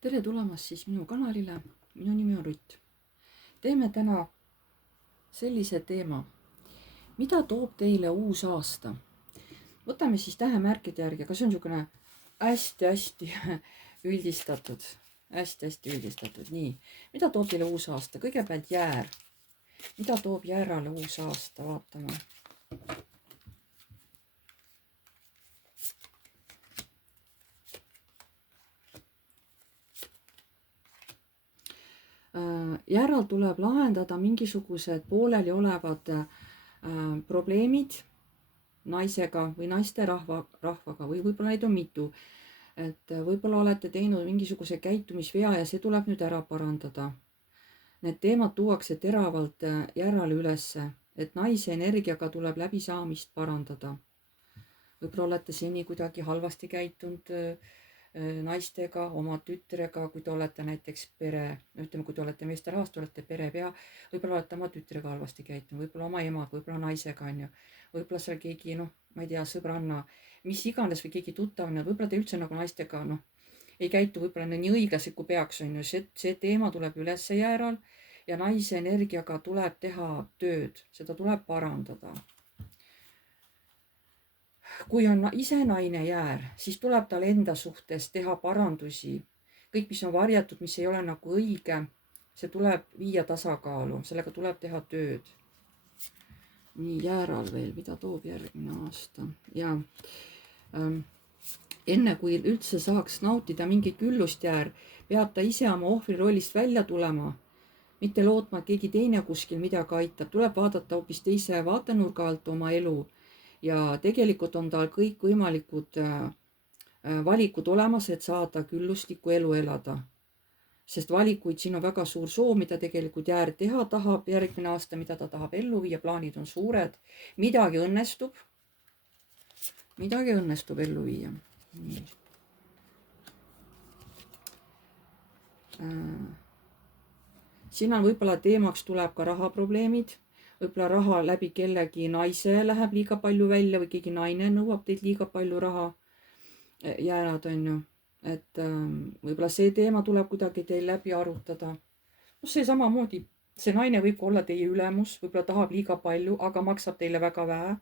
tere tulemast siis minu kanalile, minu nimi on Rutt. Teeme täna sellise teema, mida toob teile uus aasta? Võtame siis tähemärkide järgi, aga see on niisugune hästi-hästi üldistatud, hästi-hästi üldistatud. Nii, mida toob teile uus aasta? Kõigepealt jäär. Mida toob jäärale uus aasta? Vaatame. Jääral tuleb lahendada mingisugused pooleli olevad probleemid naisega või naiste rahvaga või võib-olla neid on mitu. Et võib-olla olete teinud mingisuguse käitumisvea ja see tuleb nüüd ära parandada. Need teemad tuuakse teravalt Jäärale ülesse, et naise energiaga tuleb läbisaamist parandada. Võib-olla olete seni kuidagi halvasti käitunud naistega, oma tütrega, kui te olete näiteks ütleme, kui te olete meesterahvas, te olete perepea, võib-olla olete oma tütrega halvasti käitunud, võib-olla oma emaga, võib-olla naisega, võib-olla seal keegi, ma ei tea, sõbranna, mis iganes või keegi tuttav, võib-olla te üldse nagu naistega, ei käitu võib-olla nii õiglaselt, kui peaks, see teema tuleb üles Jääral ja naise energiaga tuleb teha tööd, seda tuleb parandada. Kui on ise naine Jäär, siis tuleb tal enda suhtes teha parandusi. Kõik, mis on varjatud, mis ei ole nagu õige, see tuleb viia tasakaalu, sellega tuleb teha tööd. Nii, Jääral veel, mida toob järgmine aasta? Ja enne kui üldse saaks nautida mingit küllust Jäär, peab ta ise oma ohvri rollist välja tulema, mitte lootma, et keegi teine kuskil midagi aitab. Tuleb vaadata hoopis teise vaatenurga alt oma elu. Ja tegelikult on tal kõik võimalikud valikud olemas, et saada külluslikku elu elada. Sest valikuid siin on väga suur soov, mida tegelikult Jäär teha tahab järgmine aasta, mida ta tahab ellu viia, plaanid on suured. Midagi õnnestub ellu viia. Nii. Siin on võib-olla teemaks tuleb ka rahaprobleemid. Võib-olla raha läbi kellegi naise läheb liiga palju välja või keegi naine nõuab teilt liiga palju raha. Jäärad on ju. Et võib-olla see teema tuleb kuidagi teil läbi arutada. See samamoodi, see naine võib olla teie ülemus, võib-olla tahab liiga palju, aga maksab teile väga vähe.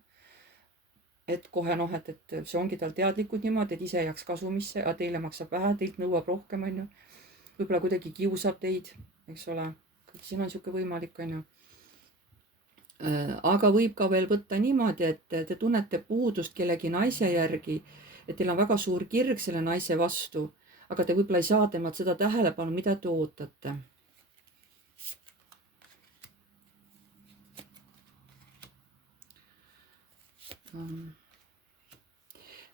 Et kohe et see ongi tal teadlikud niimoodi, et ise jääks kasumisse, aga teile maksab vähe, teilt nõuab rohkem, on ju. Võib-olla kuidagi kiusab teid, eks ole. Siin on niisugune võimalik, on ju. Aga võib ka veel võtta niimoodi, et te tunnete puudust kellegi naise järgi, et teil on väga suur kirg selle naise vastu, aga te võib-olla ei saa temalt seda tähelepanu, mida te ootate.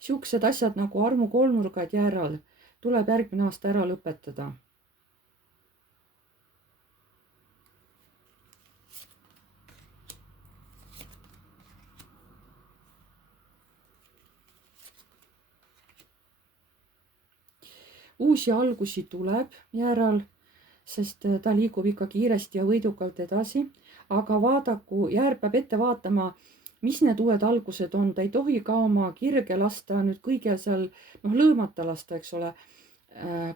Siuksed asjad nagu armu kolmnurgad Jääral tuleb järgmine aasta ära lõpetada. Uusi algusi tuleb Jääral, sest ta liigub ikka kiiresti ja võidukalt edasi, aga vaadaku, Jäär peab ette vaatama, mis need uued algused on. Ta ei tohi ka oma kirge lasta nüüd kõige seal, lõõmata lasta, eks ole.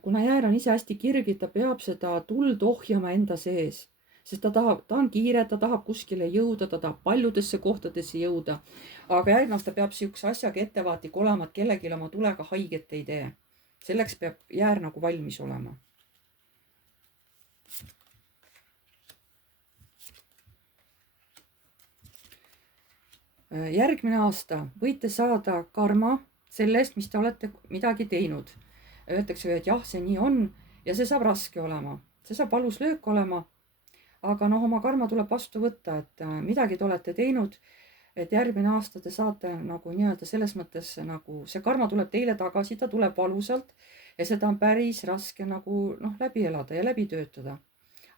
Kuna Jäär on ise hästi kirgi, ta peab seda tuld ohjama enda sees, sest ta on kiire, ta tahab kuskile jõuda, ta tahab paljudesse kohtadesse jõuda, aga järgmine aasta peab siukse asjaga ettevaatlik olema, et kellelegi oma tulega haiget ei tee. Selleks peab Jäär nagu valmis olema. Järgmine aasta võite saada karma sellest, mis te olete midagi teinud. Öeldakse, et jah, see nii on ja see saab raske olema. See saab valus löök olema, aga oma karma tuleb vastu võtta, et midagi te olete teinud, et järgmine aasta te saate nagu nii-öelda selles mõttes nagu see karma tuleb teile tagasi, ta tuleb valusalt ja seda on päris raske nagu läbi elada ja läbi töötada.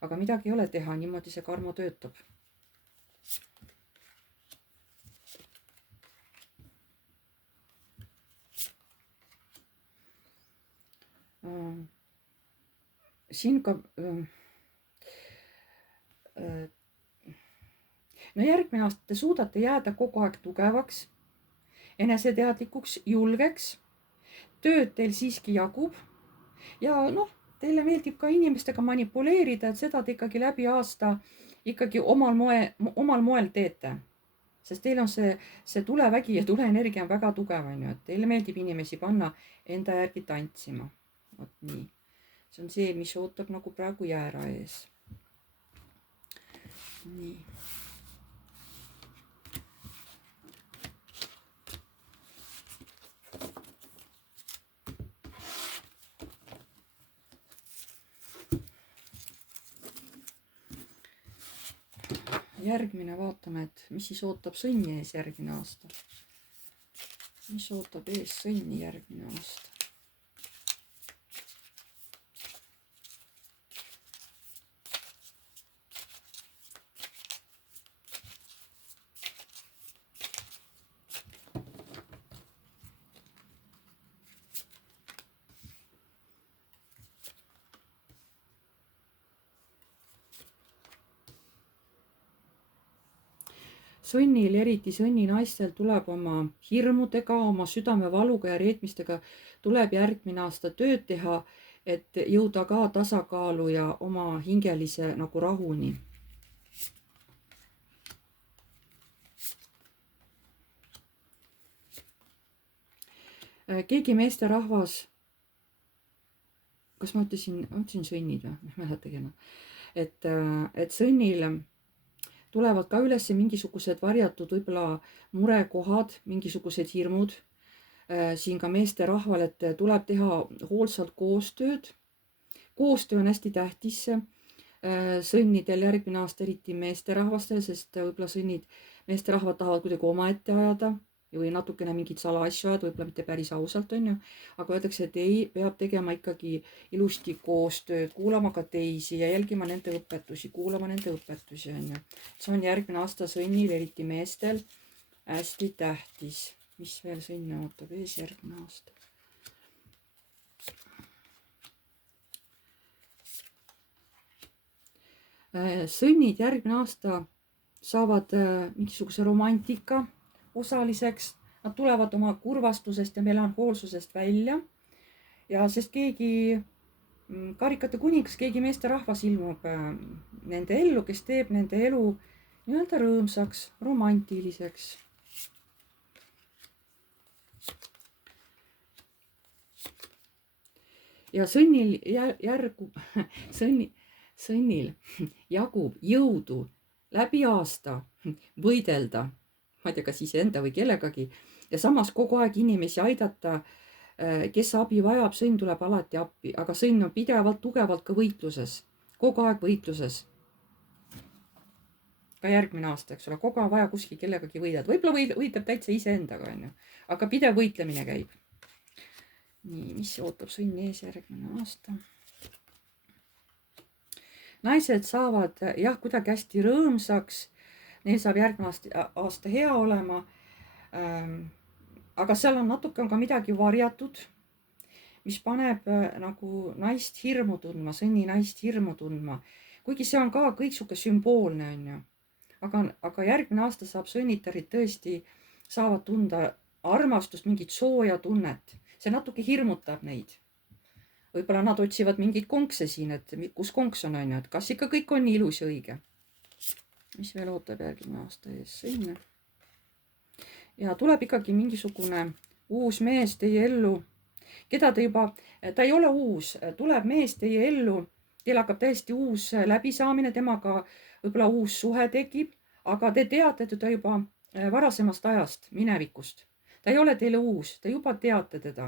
Aga midagi ei ole teha, niimoodi see karma töötab. Siin ka järgmine aasta te suudate jääda kogu aeg tugevaks, eneseteadlikuks, julgeks. Tööd teil siiski jagub ja teile meeldib ka inimestega manipuleerida, et seda te ikkagi läbi aasta ikkagi omal moel teete. Sest teil on see tulevägi ja tuleenergia on väga tugev, on ju, et teile meeldib inimesi panna enda järgi tantsima. Vot nii. See on see, mis ootab nagu praegu jäära ees. Nii. Järgmine vaatame, et mis siis ootab sõnni ees järgmine aasta. Mis ootab ees sõnni järgmine aasta? Sõnnil, eriti sõnni naistel tuleb oma hirmudega, oma südamevaluga ja reetmistega tuleb järgmine aasta tööd teha, et jõuda ka tasakaalu ja oma hingelise nagu rahuni. Keegi meesterahvas, kas ma ütlesin sõnnid või? Ma ei mäletagi enam. Et sõnnil tulevad ka üles mingisugused varjatud võib-olla murekohad, mingisugused hirmud. Siin ka meesterahval, et tuleb teha hoolsalt koostööd. Koostöö on hästi tähtis sõnnidel järgmine aasta, eriti meesterahvastel, sest võib-olla sõnnid meesterahvad tahavad kuidagi omaette ajada või natukene mingid salaasju ajada, võib-olla mitte päris ausalt, on ju. Aga öeldakse, et ei, peab tegema ikkagi ilusti koostööd, kuulama ka teisi ja jälgima nende õpetusi, kuulama nende õpetusi, on ju. See on järgmine aasta sõnnil, eriti meestel, hästi tähtis. Mis veel sõnne ootab ees järgmine aasta? Sõnnid järgmine aasta saavad mingisuguse romantika osaliseks. Nad tulevad oma kurvastusest ja melanhoolsusest välja. Ja sest keegi karikate kuningas, keegi meesterahvas ilmub nende ellu, kes teeb nende elu nii-öelda rõõmsaks, romantiliseks. Ja sõnnil sõnnil jagub jõudu läbi aasta võidelda, ma ei tea, kas iseenda või kellegagi, ja samas kogu aeg inimesi aidata, kes abi vajab, sõnn tuleb alati appi, aga sõnn on pidevalt tugevalt ka võitluses, kogu aeg võitluses. Ka järgmine aasta, eks ole, kogu aeg vaja kuskil kellegagi võidada, võib-olla võitleb täitsa iseendaga, on ju, aga pidev võitlemine käib. Nii, mis ootab sõnni ees järgmine aasta? Naised saavad jah kuidagi hästi rõõmsaks, neil saab järgmine aasta hea olema, aga seal on natuke ka midagi varjatud, mis paneb nagu naist hirmu tundma, sõnni naist hirmu tundma, kuigi see on ka kõik sihuke sümboolne, on ju. Aga järgmine aasta saab sõnnitarid tõesti saavad tunda armastust, mingit sooja tunnet. See natuke hirmutab neid. Võib-olla nad otsivad mingit konkse siin, et kus konks on, et kas ikka kõik on nii ilus ja õige. Mis veel ootab järgmine aasta ees sõnne? Ja tuleb ikkagi mingisugune uus mees teie ellu, keda te juba, ta ei ole uus, tuleb mees teie ellu, teil hakkab täiesti uus läbisaamine, temaga võib-olla uus suhe tekib, aga te teate teda juba varasemast ajast, minevikust. Ta ei ole teile uus, te juba teate teda.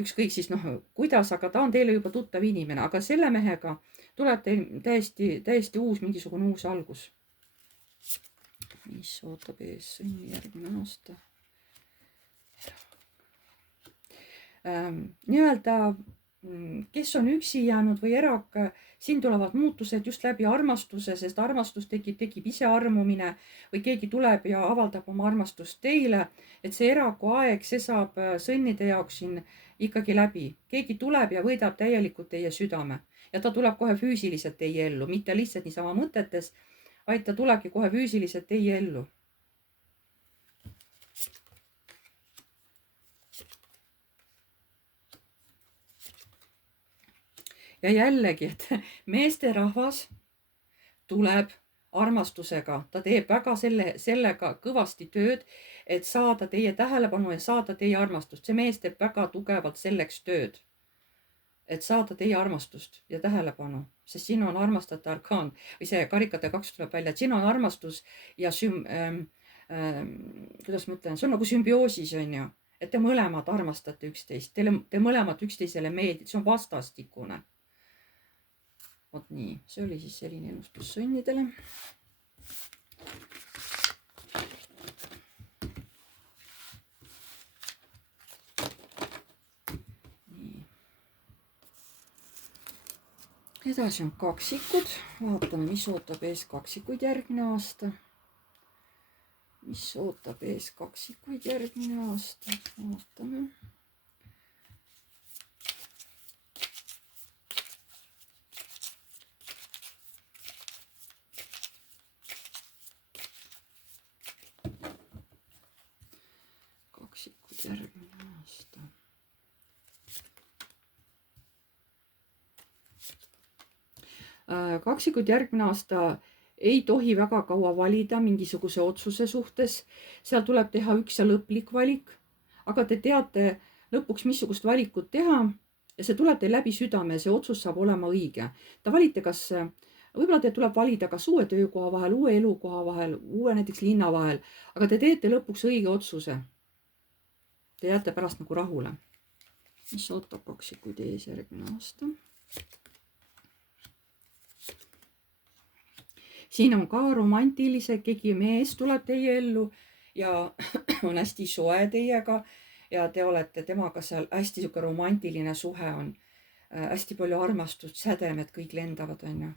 Ükskõik siis kuidas, aga ta on teile juba tuttav inimene, aga selle mehega tuleb teil täiesti uus, mingisugune uus algus. Mis ootab ees sõnni järgmine aasta? Nii-öelda, kes on üksi jäänud või erak, siin tulevad muutused just läbi armastuse, sest armastus tekib ise armumine või keegi tuleb ja avaldab oma armastust teile, et see eraku aeg, see saab sõnnide jaoks siin ikkagi läbi. Keegi tuleb ja võidab täielikult teie südame ja ta tuleb kohe füüsiliselt teie ellu, mitte lihtsalt niisama mõtetes, vaid ta tulebki kohe füüsiliselt teie ellu. ja jällegi, et meesterahvas tuleb armastusega, ta teeb väga sellega kõvasti tööd, et saada teie tähelepanu ja saada teie armastust. See mees teeb väga tugevalt selleks tööd, et saada teie armastust ja tähelepanu, sest siin on armastajate arkaan või see karikate 2 tuleb välja, et siin on armastus ja kuidas ma ütlen, see on nagu sümbioosis, on ju, et te mõlemad armastate üksteist, te mõlemad üksteisele meeldite, see on vastastikune. Vot nii, see oli siis selline ennustus sõnnidele. Edasi on kaksikud. Vaatame, mis ootab ees kaksikuid järgmine aasta. Mis ootab ees kaksikuid järgmine aasta. Vaatame. Kaksikud järgmine aasta. Kaksikud järgmine aasta ei tohi väga kaua valida mingisuguse otsuse suhtes. Seal tuleb teha üks ja lõplik valik, aga te teate lõpuks, missugust valikut teha ja see tuleb teil läbi südame, see otsus saab olema õige. Te valite võib-olla teil tuleb valida kas uue töökoha vahel, uue elukoha vahel, uue näiteks linna vahel, aga te teete lõpuks õige otsuse. Te jääte pärast nagu rahule. Mis ootab kaksikuid ees järgmine aasta? Siin on ka romantilise, keegi mees tuleb teie ellu ja on hästi soe teiega ja te olete temaga seal hästi siuke romantiline suhe on. Hästi palju armastust, sädemed, kõik lendavad, on ju.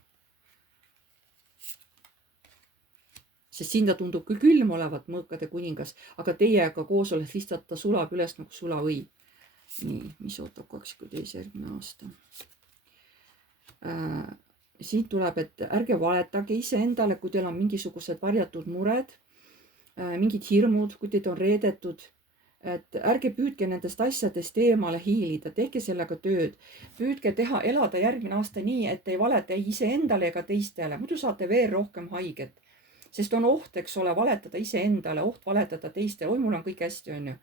Sest siin ta tundub küll külm olevat, mõõkade kuningas, aga teiega koos olles lihtsalt ta sulab üles nagu sulavõi. Nii, mis ootab kaksikud ees järgmine aasta? Siin tuleb, et ärge valetage iseendale, kui teil on mingisugused varjatud mured, mingid hirmud, kui teid on reedetud, et ärge püüdke nendest asjadest eemale hiilida, tehke sellega tööd. Püüdke elada järgmine aasta nii, et ei valeta ei iseendale ega teistele, muidu saate veel rohkem haiget. Sest on oht, eks ole, valetada iseendale, oht valetada teistele, oi, mul on kõik hästi, on ju.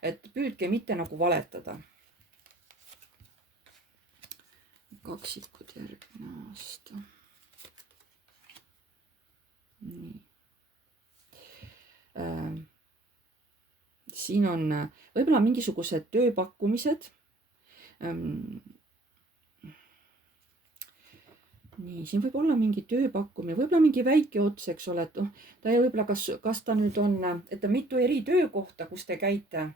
Et püüdke mitte nagu valetada. Kaksikud järgmine aasta. Nii. Siin on võib-olla mingisugused tööpakkumised. Nii, siin võib olla mingi tööpakkumine, võib-olla mingi väike ots, eks ole, et ta ei võib-olla, kas ta nüüd on, et on mitu eri töökohta, kus te käite.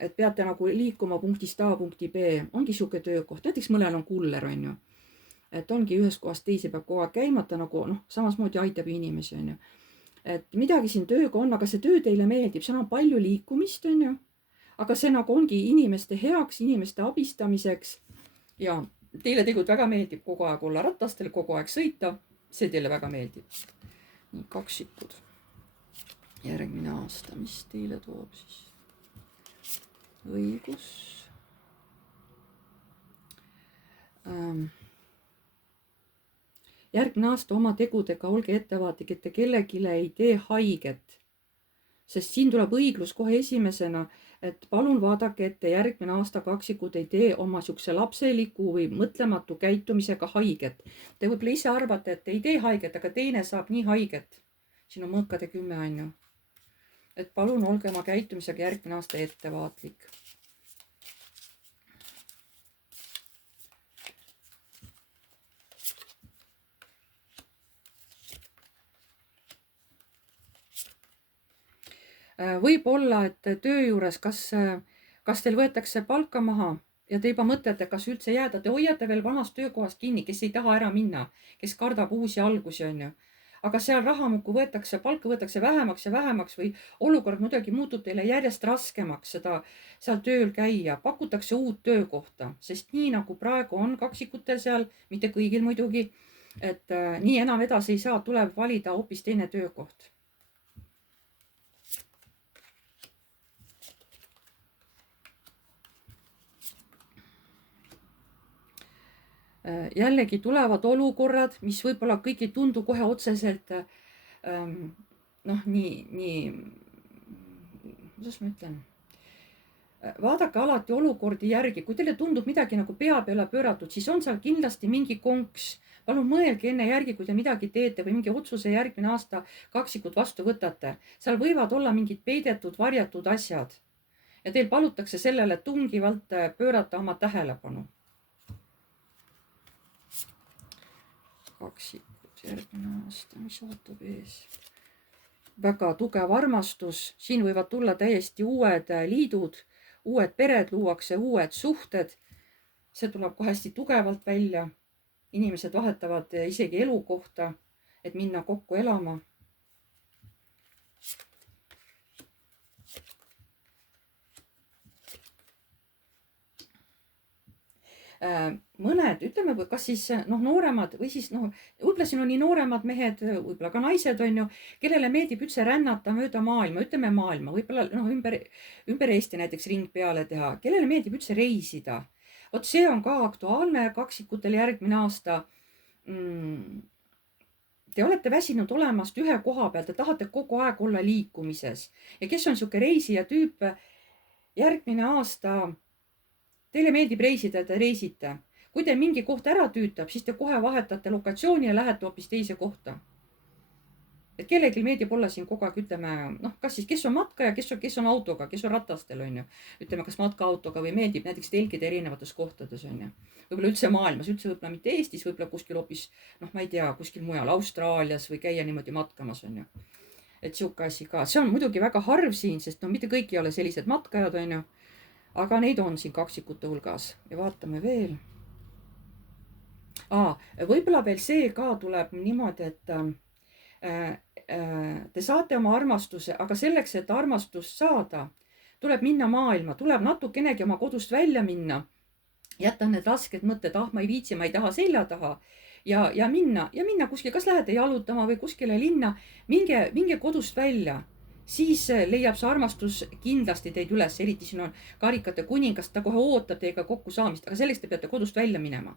Et peate nagu liikuma punktist A punkti B, ongi siuke töökoht, näiteks mõnel on kuller, on ju, et ongi ühest kohast teise peab kogu aeg käima, ta nagu samasmoodi aitab inimesi, on ju, et midagi siin tööga on, aga see töö teile meeldib, seal on palju liikumist, on ju, aga see nagu ongi inimeste heaks, inimeste abistamiseks ja teile tegelikult väga meeldib kogu aeg olla ratastel, kogu aeg sõita, see teile väga meeldib. Nii, kaksikud järgmine aasta, mis teile toob siis? Õigus. Järgmine aasta oma tegudega olge ettevaatlik, et te kellegile ei tee haiget, sest siin tuleb õiglus kohe esimesena, et palun vaadake, et te järgmine aasta kaksikud ei tee oma siukse lapseliku või mõtlematu käitumisega haiget. Te võib-olla ise arvate, et ei tee haiget, aga teine saab nii haiget. Siin on mõõkade 10, on ju. Et palun olge oma käitumisega järgmine aasta ettevaatlik. Võib-olla, et töö juures, kas teil võetakse palka maha ja te juba mõtlete, kas üldse jääda, te hoiate veel vanast töökohast kinni, kes ei taha ära minna, kes kardab uusi algusi, on ju. Aga seal rahamukku võetakse, palka võetakse vähemaks ja vähemaks või olukord muidugi muutub teile järjest raskemaks seda seal tööl käia, pakutakse uut töökohta, sest nii nagu praegu on kaksikutel seal, mitte kõigil muidugi, et nii enam edasi ei saa, tuleb valida hoopis teine töökoht. jällegi tulevad olukorrad, mis võib-olla kõik ei tundu kohe otseselt noh, nii, kuidas ma ütlen, vaadake alati olukordi järgi, kui teile tundub midagi nagu pea peale pööratud, siis on seal kindlasti mingi konks. Palun mõelge enne järgi, kui te midagi teete või mingi otsuse järgmine aasta kaksikut vastu võtate. Seal võivad olla mingid peidetud, varjatud asjad ja teil palutakse sellele tungivalt pöörata oma tähelepanu. Kaksikud järgmine aasta, mis ootab ees? Väga tugev armastus, siin võivad tulla täiesti uued liidud, uued pered, luuakse uued suhted. See tuleb kohe hästi tugevalt välja. Inimesed vahetavad isegi elukohta, et minna kokku elama. Mõned, ütleme, kas siis nooremad või siis võib-olla siin on nii nooremad mehed, võib-olla ka naised on ju, kellele meeldib üldse rännata mööda maailma, ütleme maailma, võib-olla ümber Eesti näiteks ring peale teha, kellele meeldib üldse reisida. Vot see on ka aktuaalne kaksikutel järgmine aasta. Te olete väsinud olemast ühe koha peal, te tahate kogu aeg olla liikumises ja kes on sihuke reisija tüüp, järgmine aasta teile meeldib reisida, te reisite. Kui te mingi koht ära tüütab, siis te kohe vahetate lokatsiooni ja lähete hoopis teise kohta. Et kellelgi meeldib olla siin kogu aeg, ütleme, kas siis, kes on matkaja, kes on autoga, kes on ratastel, on ju. Ütleme, kas matkaautoga või meeldib näiteks telkida erinevates kohtades, on ju. Võib-olla üldse maailmas, üldse võib-olla mitte Eestis, võib-olla kuskil hoopis, ma ei tea, kuskil mujal, Austraalias või käia niimoodi matkamas, on ju. Et sihuke asi ka. See on muidugi väga harv siin, sest mitte kõik ei ole sellised matkajad, on ju. Aga neid on siin kaksikute hulgas ja vaatame veel. Võib-olla veel see ka tuleb niimoodi, et te saate oma armastuse, aga selleks, et armastust saada, tuleb minna maailma, tuleb natukenegi oma kodust välja minna. Jätta need rasked mõtted, ma ei viitsi, ma ei taha selja taha ja minna kuskil, kas lähete jalutama või kuskile linna, minge kodust välja. Siis leiab see armastus kindlasti teid üles, eriti siin on karikate kuningas, ta kohe ootab teiega kokku saamist, aga selleks te peate kodust välja minema.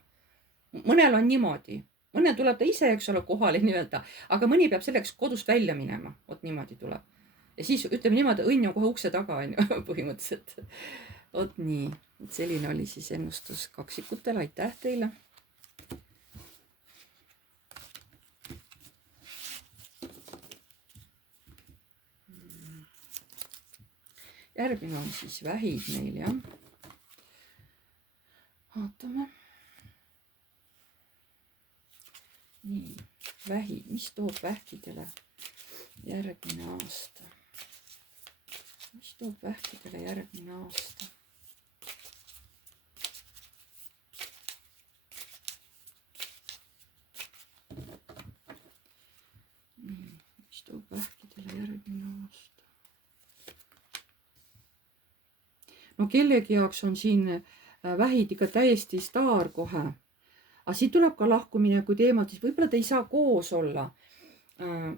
Mõnel on niimoodi, mõnel tuleb ta ise, eks ole, kohale nii-öelda, aga mõni peab selleks kodust välja minema, vot niimoodi tuleb. Ja siis ütleme niimoodi, õnn on kohe ukse taga, on ju, põhimõtteliselt. Vot nii, selline oli siis ennustus kaksikutele, aitäh teile. Järgmine on siis vähid meil, jah. Vaatame. Nii, vähid, mis toob vähkidele järgmine aasta? Mis toob vähkidele järgmine aasta? Nii, mis toob vähkidele järgmine aasta? Kellegi jaoks on siin vähid ikka täiesti staar kohe. Aga siit tuleb ka lahkumineku teemad, siis võib-olla te ei saa koos olla.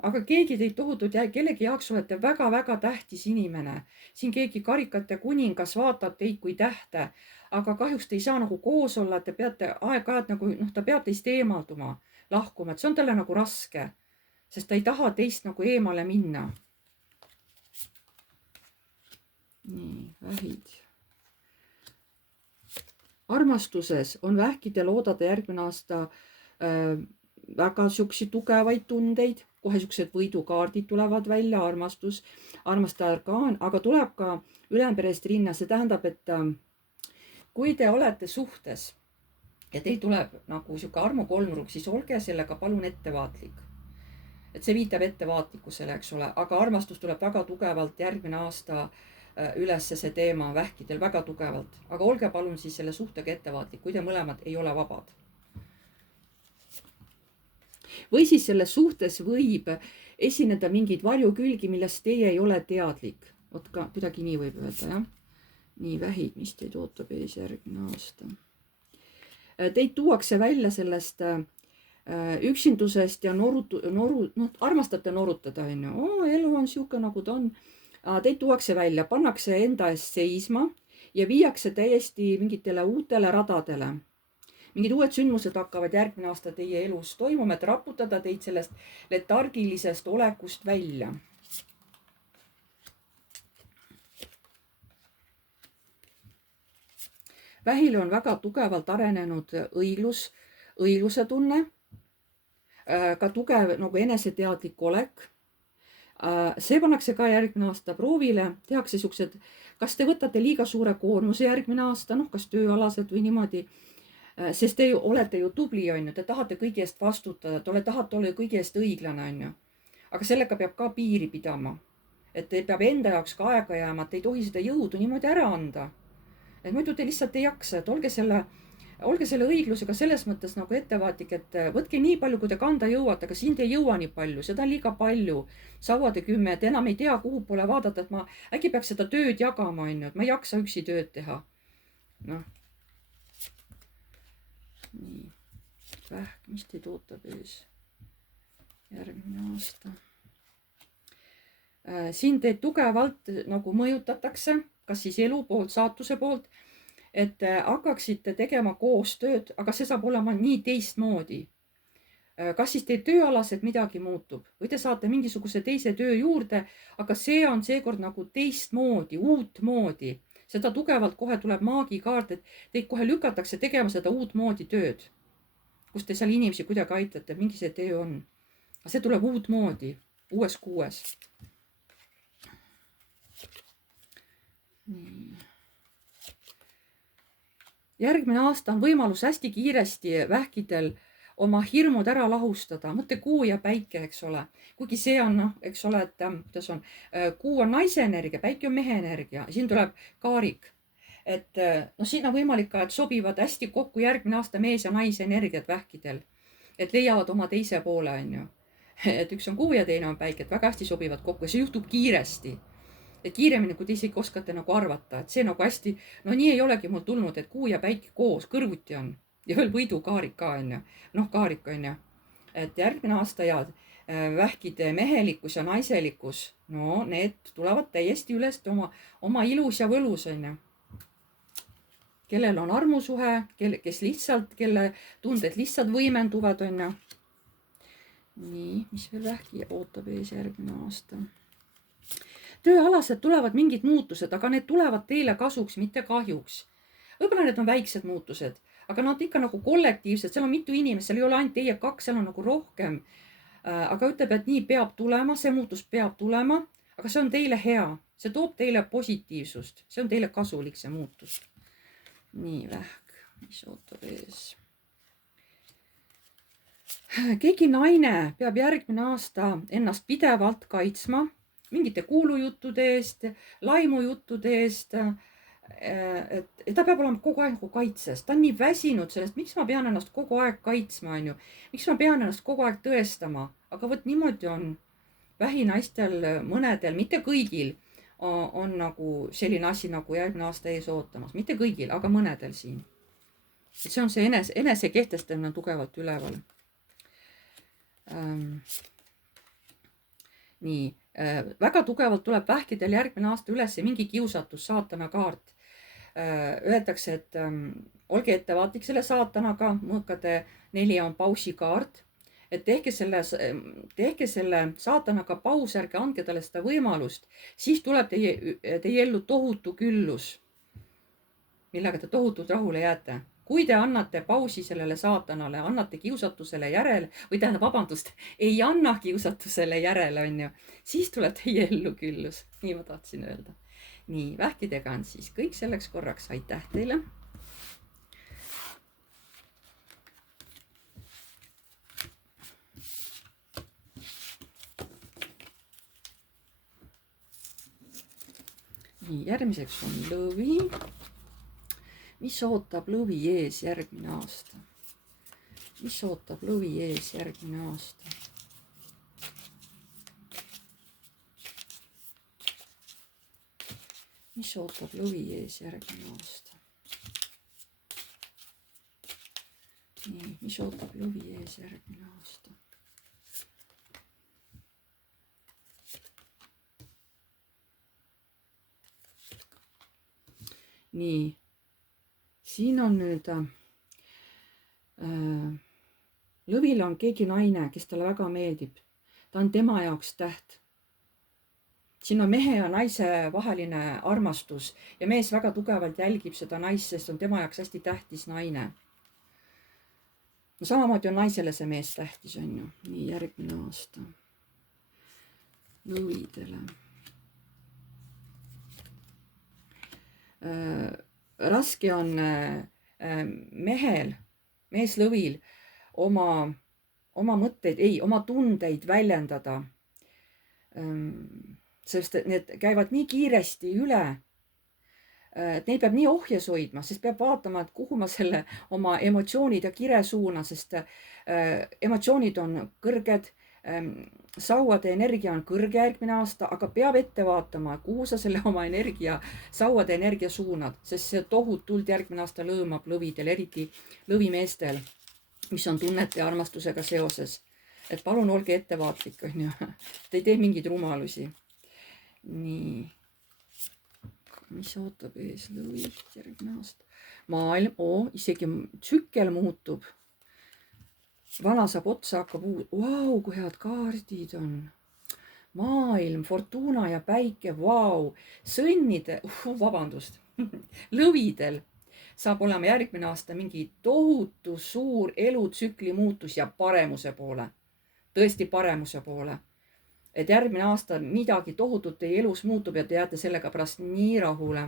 Aga keegi teid tohutult kellegi jaoks olete väga-väga tähtis inimene. Siin keegi karikate kuningas vaatab teid kui tähte, aga kahjuks te ei saa nagu koos olla, et te peate aeg-ajalt nagu, ta peab teist eemalduma, lahkuma, et see on talle nagu raske, sest ta ei taha teist nagu eemale minna. Nii, vähid. Armastuses on vähkidel oodata järgmine aasta väga siuksi tugevaid tundeid, kohe siuksed võidukaardid tulevad välja, armastus, armastaja arkaan, aga tuleb ka ülemperest rinna, see tähendab, et kui te olete suhtes ja teil tuleb nagu siuke armukolmruk, siis olge sellega palun ettevaatlik. Et see viitab ettevaatlikkusele, eks ole, aga armastus tuleb väga tugevalt järgmine aasta ülesse see teema vähkidel väga tugevalt, aga olge palun siis selle suhtega ettevaatlik, kui te mõlemad ei ole vabad. Või siis selles suhtes võib esineda mingeid varjukülgi, millest teie ei ole teadlik. Vot ka kuidagi nii võib öelda, jah. Nii, vähid, mis teid ootab ees järgmine aasta. Teid tuuakse välja sellest üksindusest ja armastate norutada, on ju. Elu on siuke, nagu ta on. Teid tuuakse välja, pannakse enda eest seisma ja viiakse täiesti mingitele uutele radadele. mingid uued sündmused hakkavad järgmine aasta teie elus toimuma, et raputada teid sellest letargilisest olekust välja. Vähil on väga tugevalt arenenud õigluse tunne, ka tugev nagu eneseteadlik olek. See pannakse ka järgmine aasta proovile, tehakse siuksed, kas te võtate liiga suure koormuse järgmine aasta, kas tööalaselt või niimoodi, sest te olete ju tubli, on ju, te tahate kõigi eest vastutada, te tahate olla kõigi eest õiglane, on ju. Aga sellega peab ka piiri pidama, et te peab enda jaoks ka aega jääma, et ei tohi seda jõudu niimoodi ära anda. Et muidu te lihtsalt ei jaksa, et olge selle õiglusega selles mõttes nagu ettevaatlik, et võtke nii palju, kui te kanda jõuate, aga siin te ei jõua nii palju, seda on liiga palju. Sauade 10, et enam ei tea, kuhu poole vaadata, et ma äkki peaks seda tööd jagama, on ju, et ma ei jaksa üksi tööd teha. Noh. Nii. Vähk, mis teid ootab ees järgmine aasta? Siin teid tugevalt nagu mõjutatakse, kas siis elu poolt, saatuse poolt, et hakkaksite tegema koostööd, aga see saab olema nii teistmoodi. Kas siis teil tööalaselt midagi muutub või te saate mingisuguse teise töö juurde, aga see on seekord nagu teistmoodi, uutmoodi. Seda tugevalt kohe tuleb maagikaart, et teid kohe lükatakse tegema seda uutmoodi tööd, kus te seal inimesi kuidagi aitate, mingi see töö on. Aga see tuleb uutmoodi, uues kuues. Nii. Järgmine aasta on võimalus hästi kiiresti vähkidel oma hirmud ära lahustada. Mõtle kuu ja päike, eks ole. Kuigi see on, eks ole, et kuidas on, kuu on naise energia, päike on mehe energia. Siin tuleb kaarik. Et siin on võimalik ka, et sobivad hästi kokku järgmine aasta mees ja naise energiat vähkidel. Et leiavad oma teise poole, on ju. Et üks on kuu ja teine on päike, et väga hästi sobivad kokku ja see juhtub kiiresti. Et kiiremini, kui te isegi oskate nagu arvata, et see nagu hästi, nii ei olegi mul tulnud, et kuu ja päike koos kõrvuti on ja veel võidukaarik ka on ju, kaarik on ju, et järgmine aasta ja vähkide mehelikkus ja naiselikkus, need tulevad täiesti üles oma ilus ja võlus on ju. Kellel on armusuhe, kes lihtsalt, kelle tunded lihtsalt võimenduvad on ju. Nii, mis veel vähki ootab ees järgmine aasta? Tööalased tulevad mingid muutused, aga need tulevad teile kasuks, mitte kahjuks. Võib-olla need on väiksed muutused, aga nad ikka nagu kollektiivsed, seal on mitu inimest, seal ei ole ainult teie kaks, seal on nagu rohkem. Aga ütleb, et nii peab tulema, see muutus peab tulema, aga see on teile hea, see toob teile positiivsust, see on teile kasulik, see muutus. Nii, vähk, mis ootab ees? Keegi naine peab järgmine aasta ennast pidevalt kaitsma mingite kuulujuttude eest, laimujuttude eest, et ta peab olema kogu aeg kaitses. Ta on nii väsinud sellest, miks ma pean ennast kogu aeg kaitsma, on ju. Miks ma pean ennast kogu aeg tõestama, aga võt niimoodi on vähinaistel mõnedel, mitte kõigil, on nagu selline asi nagu järgmine aasta ees ootamas. Mitte kõigil, aga mõnedel siin. See on see enese kehtestamine tugevalt üleval. Nii. Väga tugevalt tuleb vähkidel järgmine aasta üles mingi kiusatus, saatana kaart. Öeldakse, et olge ettevaatlik selle saatanaga, mõõkade 4 on pausi kaart, et tehke selle saatanaga paus, ärge andke talle seda võimalust, siis tuleb teie ellu tohutu küllus, millega te tohutult rahule jääte. Kui te annate pausi sellele saatanale, annate kiusatusele järele, või tähendab, vabandust, ei anna kiusatusele järele, on ju, siis tuleb teie ellu küllus. Nii ma tahtsin öelda. Nii, vähkidega on siis kõik selleks korraks. Aitäh teile! Nii, järgmiseks on lõvi. Mis ootab lõvi ees järgmine aasta? Mis ootab lõvi ees järgmine aasta? Mis ootab lõvi ees järgmine aasta? Nii, mis ootab lõvi ees järgmine aasta? Nii. Siin on nüüd Lõvil on keegi naine, kes talle väga meeldib. Ta on tema jaoks täht. Siin on mehe ja naise vaheline armastus ja mees väga tugevalt jälgib seda naist, sest on tema jaoks hästi tähtis naine. No samamoodi on naisele see mees tähtis, on ju. Nii, järgmine aasta. Lõvidele. Raske on meeslõvil oma mõtteid, oma tundeid väljendada. Sest need käivad nii kiiresti üle, et neid peab nii ohjes hoidma, sest peab vaatama, et kuhu ma selle oma emotsioonid ja kire suunan, sest emotsioonid on kõrged, sauade energia on kõrge järgmine aasta, aga peab ette vaatama, kuhu sa selle oma energia, sauade energia suunad, sest see tohutult järgmine aasta lõõmab lõvidel, eriti lõvimeestel, mis on tunnete ja armastusega seoses. Et palun olge ettevaatlik, on ju. Te ei tee mingeid rumalusi. Nii. Mis ootab ees lõvilt järgmine aasta? Maailm, isegi tsükkel muutub. Vana saab otsa, hakkab uus. Vau, kui head kaardid on. Maailm, Fortuna ja päike, vau. Sõnnide, vabandust, lõvidel saab olema järgmine aasta mingi tohutu suur elutsükli muutus ja paremuse poole. Tõesti paremuse poole. Et järgmine aasta midagi tohutut teie elus muutub ja te jääte sellega pärast nii rahule.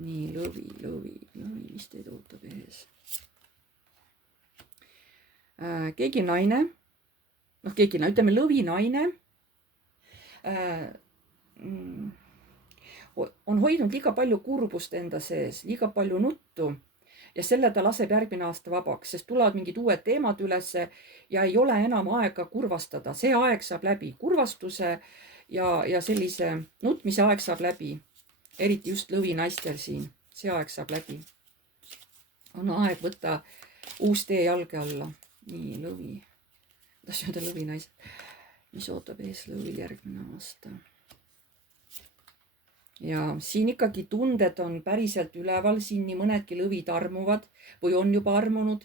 Nii, lõvi, mis teid ootab ees? Keegi naine, ütleme lõvi naine, on hoidnud liiga palju kurbust enda sees, liiga palju nuttu. Ja selle ta laseb järgmine aasta vabaks, sest tulevad mingid uued teemad ülesse ja ei ole enam aega kurvastada. See aeg saab läbi. Kurvastuse ja sellise nutmise aeg saab läbi. Eriti just lõvi naistel siin. See aeg saab läbi. On aeg võtta uus tee jalge alla. Nii, lõvi. Tahtsin öelda lõvi naised. Mis ootab ees lõvi järgmine aasta? Ja siin ikkagi tunded on päriselt üleval, siin nii mõnedki lõvid armuvad või on juba armunud,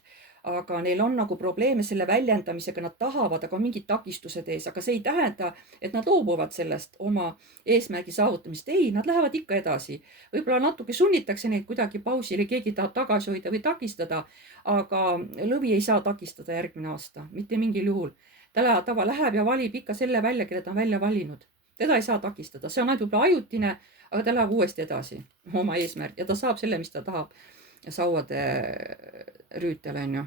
aga neil on nagu probleeme selle väljendamisega, nad tahavad, aga on mingid takistused ees, aga see ei tähenda, et nad loobuvad sellest oma eesmärgi saavutamist. Ei, nad lähevad ikka edasi. Võib-olla natuke sunnitakse neid kuidagi pausile, keegi tahab tagasi hoida või takistada, aga lõvi ei saa takistada järgmine aasta, mitte mingil juhul. Ta läheb ja valib ikka selle välja, kelle ta on välja valinud. Teda ei saa takistada, see on ainult võib-olla ajutine, aga ta läheb uuesti edasi oma eesmärk ja ta saab selle, mis ta tahab. Sauade rüütel on ju.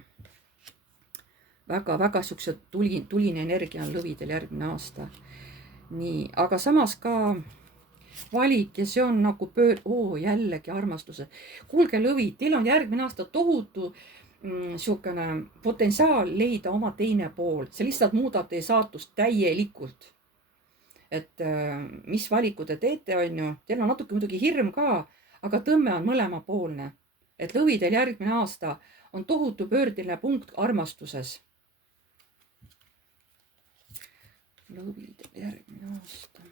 Väga siuksed tuline energia on lõvidel järgmine aasta. Nii, aga samas ka valik ja see on nagu jällegi armastuse. Kuulge lõvid, teil on järgmine aasta tohutu siukene potentsiaal leida oma teine pool. See lihtsalt muudab teie saatust täielikult. Et mis valiku te teete, on ju, teil on natuke muidugi hirm ka, aga tõmme on mõlemapoolne. Et lõvidel järgmine aasta on tohutu pöördiline punkt armastuses. Lõvidel järgmine aasta.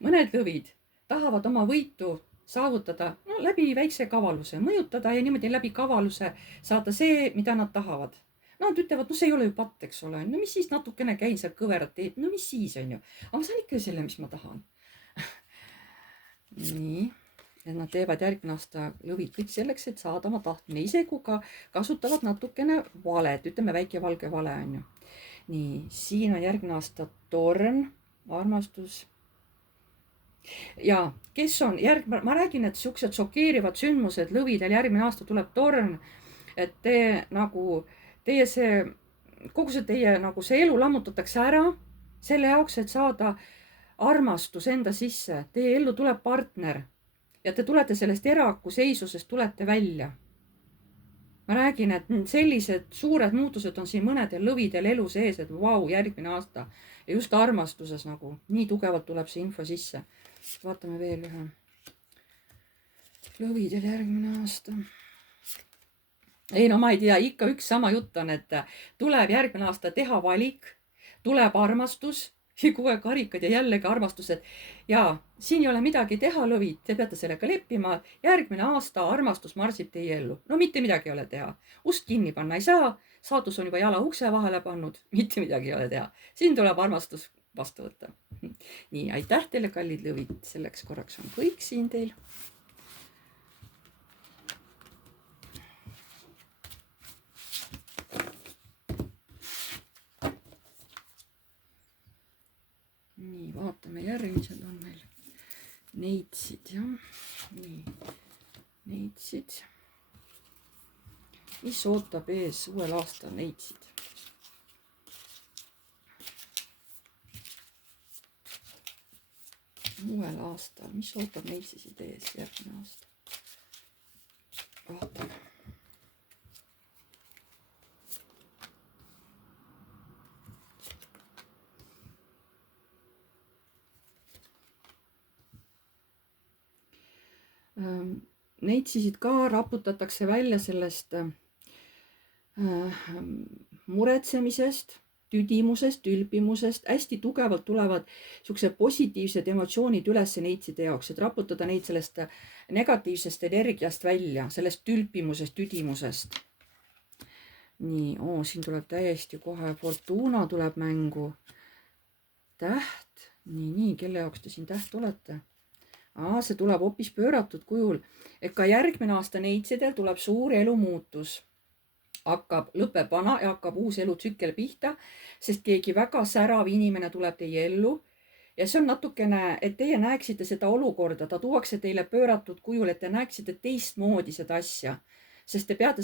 Mõned lõvid tahavad oma võitu saavutada läbi väikse kavaluse, mõjutada ja niimoodi läbi kavaluse saada see, mida nad tahavad. Nad ütlevad, see ei ole ju patt, eks ole. No mis siis natukene käin seal kõverat teed, no mis siis on ju. Aga ma saan ikka selle, mis ma tahan. Nii, et nad teevad järgmine aasta lõvid kõik selleks, et saada oma tahtmine. Ise kui ka kasutavad natukene valet, ütleme väike valge vale on ju. Nii, siin on järgmine aasta torn, armastus. Ja kes on ma räägin, et siuksed šokeerivad sündmused lõvidel järgmine aasta tuleb torn, et kogu see teie see elu lammutatakse ära selle jaoks, et saada armastus enda sisse. Teie ellu tuleb partner ja te tulete sellest eraku seisusest tulete välja. Ma räägin, et sellised suured muutused on siin mõnedel lõvidel elu sees, et vau, järgmine aasta ja just armastuses nii tugevalt tuleb see info sisse. Vaatame veel ühe. Lõvidel järgmine aasta. Ei, no ma ei tea, ikka üks sama jutt on, et tuleb järgmine aasta teha valik, tuleb armastus, kogu aeg karikad ja jällegi armastused. Ja siin ei ole midagi teha, lõvid, te peate sellega leppima. Järgmine aasta armastus marsib teie ellu. No mitte midagi ei ole teha. Ust kinni panna ei saa. Saatus on juba jala ukse vahele pannud. Mitte midagi ei ole teha. Siin tuleb armastus vastu võtta. Nii, aitäh teile, kallid lõvid. Selleks korraks on kõik siin teil. Nii, vaatame, järgmised on meil neitsid, jah. Nii, neitsid. Mis ootab ees uuel aastal neitsid? Uuel aastal, mis ootab neitsisid ees järgmine aasta? Vaatame. Neitsisid ka raputatakse välja sellest muretsemisest, tüdimusest, tülpimusest. Hästi tugevalt tulevad niisugused positiivsed emotsioonid üles neitside jaoks, et raputada neid sellest negatiivsest energiast välja, sellest tülpimusest, tüdimusest. Nii, siin tuleb täiesti kohe Fortuna tuleb mängu. Täht. Nii, kelle jaoks te siin täht olete? See tuleb hoopis pööratud kujul, et ka järgmine aasta neitsidel tuleb suur elumuutus. Lõpeb vana ja hakkab uus elutsükkel pihta, sest keegi väga särav inimene tuleb teie ellu. Ja see on natukene, et teie näeksite seda olukorda, ta tuuakse teile pööratud kujul, et te näeksite teistmoodi seda asja. Sest te peate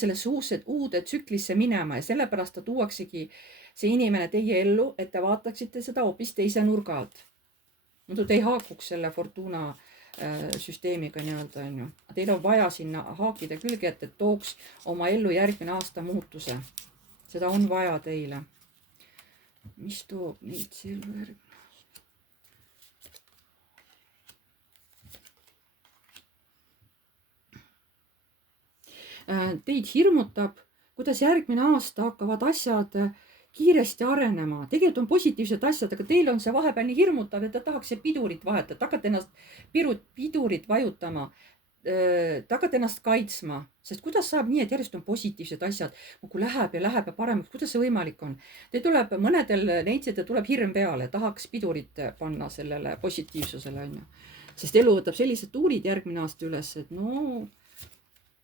sellesse uude tsüklisse minema ja sellepärast ta tuuaksegi see inimene teie ellu, et te vaataksite seda hoopis teise nurga alt. Muidu te ei haakuks selle Fortuna süsteemiga nii-öelda, on ju. Teil on vaja sinna haakida külge, et tooks oma ellu järgmine aasta muutuse. Seda on vaja teile. Mis toob neitsi ellu järgmine aasta? Teid hirmutab, kuidas järgmine aasta hakkavad asjad kiiresti arenema. Tegelikult on positiivsed asjad, aga teil on see vahepeal nii hirmutav, et te tahaks pidurit vahetada. Hakkate ennast pidurit vajutama. Te hakkate ennast kaitsma. Sest kuidas saab nii, et järjest on positiivsed asjad, kui läheb ja paremaks, kuidas see võimalik on? Mõnedel neitsidel tuleb hirm peale, tahaks pidurit panna sellele positiivsusele, on ju. Sest elu võtab sellised tuurid järgmine aasta üles, et no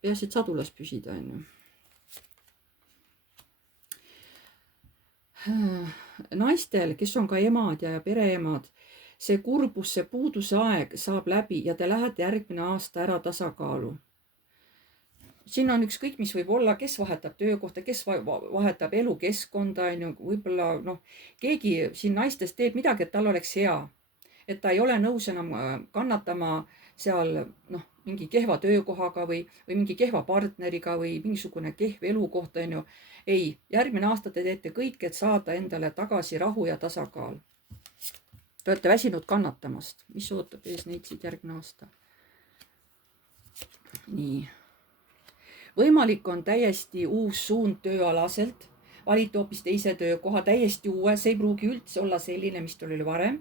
peaasi, et sadulas püsida, on ju. Naistel, kes on ka emad ja pereemad, see kurbus, see puuduse aeg saab läbi ja te lähete järgmine aasta ära tasakaalu. Siin on ükskõik, mis võib olla, kes vahetab töökohta, kes vahetab elukeskkonda, võib-olla keegi siin naistest teeb midagi, et tal oleks hea. Et ta ei ole nõus enam kannatama seal mingi kehva töökohaga või mingi kehva partneriga või mingisugune kehv elukoht, on ju. Ei, järgmine aasta te teete kõik, et saada endale tagasi rahu ja tasakaal. Te olete väsinud kannatamast. Mis ootab ees neitsid järgmine aasta? Nii. Võimalik on täiesti uus suund tööalaselt. Valite hoopis teise töökoha, täiesti uue. See ei pruugi üldse olla selline, mis teil oli varem.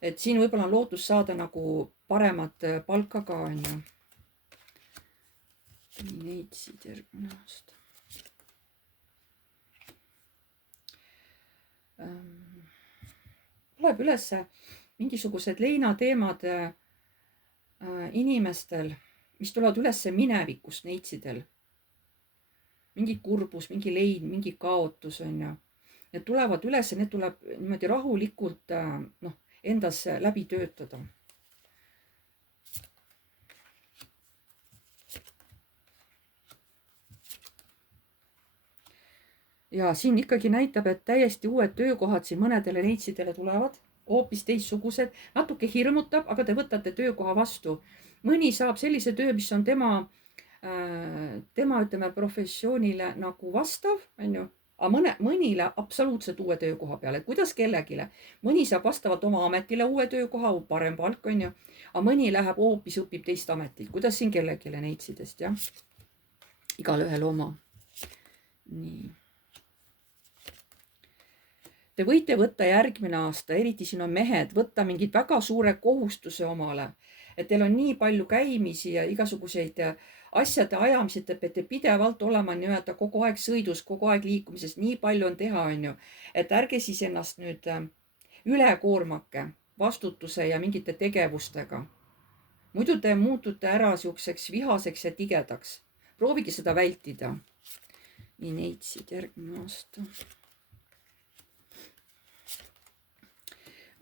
Et siin võib-olla on lootus saada nagu paremat palka ka, on ju. Neitsid järgmine aasta. Tuleb üles mingisugused leinateemad inimestel, mis tulevad üles minevikust neitsidel. Mingi kurbus, mingi lein, mingi kaotus, on ju. Need tulevad üles, need tuleb niimoodi rahulikult endas läbi töötada. Ja siin ikkagi näitab, et täiesti uued töökohad siin mõnedele neitsidele tulevad, hoopis teistsugused, natuke hirmutab, aga te võtate töökoha vastu. Mõni saab sellise töö, mis on tema ütleme, professioonile nagu vastav, on ju, aga mõnile absoluutselt uue töökoha peale. Kuidas kellegile? Mõni saab vastavalt oma ametile uue töökoha, parem palk, on ju, aga mõni läheb hoopis õpib teist ametit. Kuidas siin kellegile neitsidest, jah? Igal ühel oma. Nii. Te võite võtta järgmine aasta, eriti siin on mehed, võtta mingid väga suure kohustuse omale, et teil on nii palju käimisi ja igasuguseid asjade ajamisi, te peate pidevalt olema nii-öelda kogu aeg sõidus, kogu aeg liikumises, nii palju on teha, on ju. Et ärge siis ennast nüüd üle koormake vastutuse ja mingite tegevustega. Muidu te muutute ära siukseks vihaseks ja tigedaks. Proovige seda vältida. Nii neitsid järgmine aasta.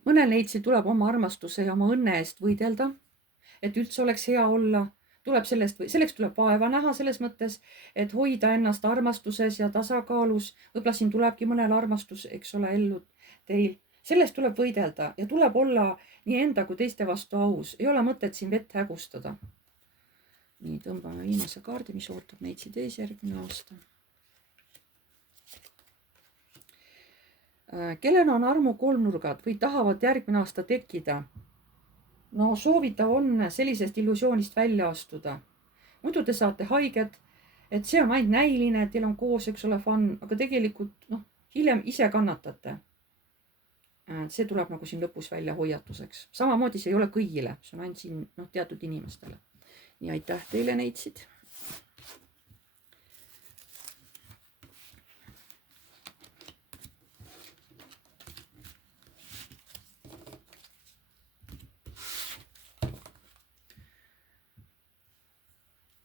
Mõnel neitsil tuleb oma armastuse ja oma õnne eest võidelda, et üldse oleks hea olla. Selleks tuleb vaeva näha selles mõttes, et hoida ennast armastuses ja tasakaalus. Võibla siin tulebki mõnel armastus, eks ole, ellu teil. Sellest tuleb võidelda ja tuleb olla nii enda kui teiste vastu aus. Ei ole mõtet siin vett hägustada. Nii, tõmbame viimase kaardi, mis ootab neitsid ees järgmine aasta. Kellel on armu kolmnurgad või tahavad järgmine aasta tekkida? No soovitav on sellisest illusioonist välja astuda. Muidu te saate haiget, et see on ainult näiline, et teil on koos, eks ole, fun, aga tegelikult hiljem ise kannatate. See tuleb nagu siin lõpus välja hoiatuseks. Samamoodi see ei ole kõigile, see on ainult siin teatud inimestele. Nii, aitäh teile neitsid.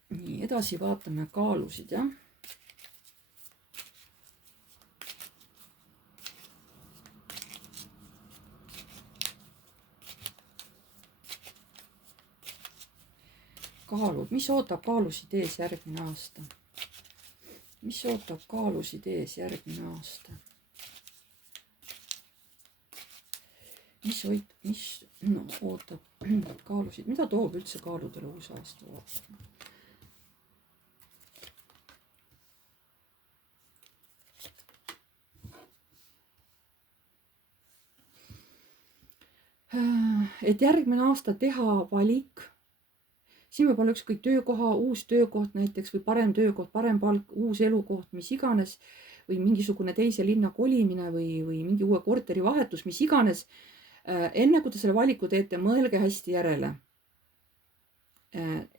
Nii, edasi vaatame kaalusid, jah. Kaalud, mis ootab kaalusid ees järgmine aasta? Mis ootab kaalusid ees järgmine aasta? Mis ootab kaalusid? Mida toob üldse kaaludele uus aasta vaatama? Et järgmine aasta teha valik. Siin võib olla ükskõik töökoha, uus töökoht näiteks või parem töökoht, parem palk, uus elukoht, mis iganes või mingisugune teise linna kolimine või mingi uue korteri vahetus, mis iganes. Enne kui te selle valiku teete, mõelge hästi järele.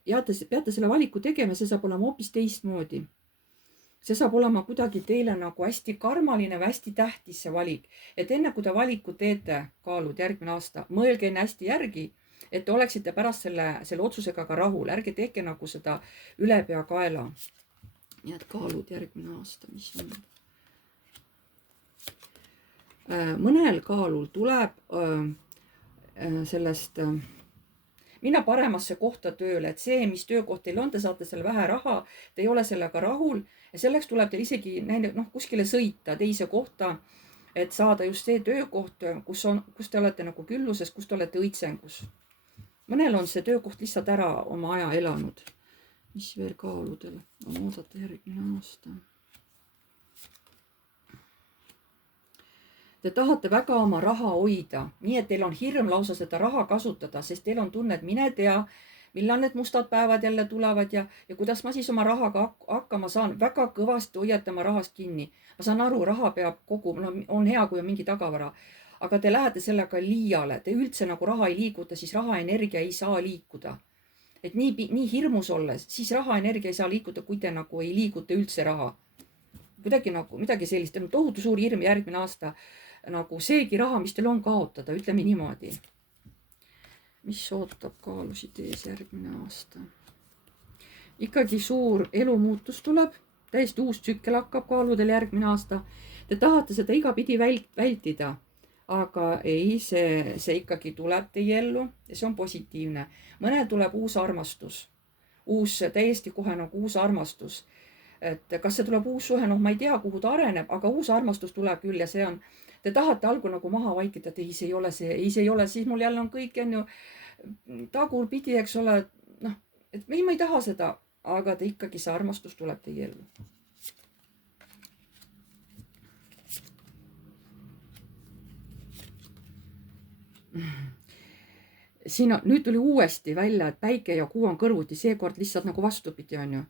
Ja te peate selle valiku tegema, see saab olema hoopis teistmoodi. See saab olema kuidagi teile nagu hästi karmaline või hästi tähtis see valik. Et enne kui te valiku teete, kaalud järgmine aasta, mõelge enne hästi järgi, et te oleksite pärast selle otsusega ka rahul. Ärge tehke nagu seda üle pea kaela. Nii et kaalud järgmine aasta, mis on. Mõnel kaalul tuleb sellest minna paremasse kohta tööle, et see, mis töökoht teil on, te saate selle vähe raha, te ei ole sellega rahul ja selleks tuleb teil isegi kuskile sõita teise kohta, et saada just see töökoht, kus te olete nagu külluses, kus te olete õitsengus. Mõnel on see töökoht lihtsalt ära oma aja elanud. Mis veel kaaludel on oodata järgmine aasta? Te tahate väga oma raha hoida, nii et teil on hirm lausa seda raha kasutada, sest teil on tunne, et mine tea, millal need mustad päevad jälle tulevad ja kuidas ma siis oma rahaga hakkama saan. Väga kõvasti hoiate oma rahast kinni. Ma saan aru, raha peab koguma, on hea, kui on mingi tagavara. Aga te lähete sellega liiale, te üldse nagu raha ei liiguta, siis rahaenergia ei saa liikuda. Et nii hirmus olles, siis rahaenergia ei saa liikuda, kui te nagu ei liiguta üldse raha. Kuidagi nagu midagi sellist, tohutu suur hirm järgmine aasta. Nagu seegi raha, mis teil on kaotada, ütleme niimoodi. Mis ootab kaalusid ees järgmine aasta? Ikkagi suur elumuutus tuleb, täiesti uus tsükkel hakkab kaaludel järgmine aasta. Te tahate seda igapidi vältida, aga ei, see ikkagi tuleb teie ellu ja see on positiivne. Mõnel tuleb uus armastus, täiesti kohe nagu uus armastus. Et kas see tuleb uus suhe, ma ei tea, kuhu ta areneb, aga uus armastus tuleb küll ja see on. Te tahate algul nagu maha vaikida, et ei, see ei ole, siis mul jälle on kõik tagurpidi, eks ole, et ma ei taha seda, aga te ikkagi see armastus tuleb teie ellu. Siin nüüd tuli uuesti välja, et päike ja kuu on kõrvuti, seekord lihtsalt nagu vastupidi on ju.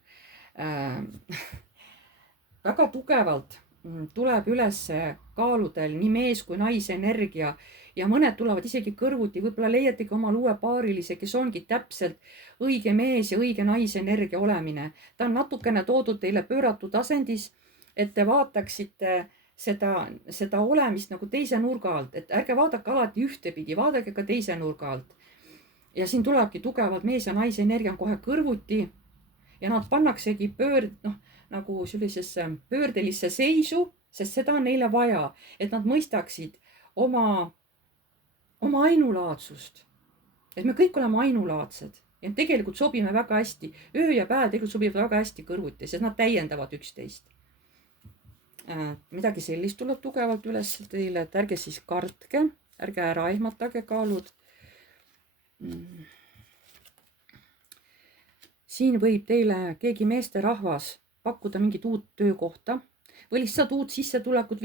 Väga tugevalt tuleb üles kaaludel nii mees kui naise energia ja mõned tulevad isegi kõrvuti, võib-olla leiategi omal uue paarilise, kes ongi täpselt õige mees ja õige naise energia olemine. ta on natukene toodud teile pööratud asendis, et te vaataksite seda olemist nagu teise nurga alt, et ärge vaadake alati ühtepidi, vaadake ka teise nurga alt. ja siin tulebki tugevalt mees ja naise energia on kohe kõrvuti ja nad pannaksegi nagu sellisesse pöördelisse seisu, sest seda on neile vaja, et nad mõistaksid oma ainulaadsust. et me kõik oleme ainulaadsed ja tegelikult sobime väga hästi. öö ja päev tegelikult sobivad väga hästi kõrvuti, sest nad täiendavad üksteist. midagi sellist tuleb tugevalt üles teile, et ärge siis kartke, ärge ära ehmatage kaalud. siin võib teile keegi meesterahvas pakkuda mingit uut töökohta või lihtsalt uut sissetulekut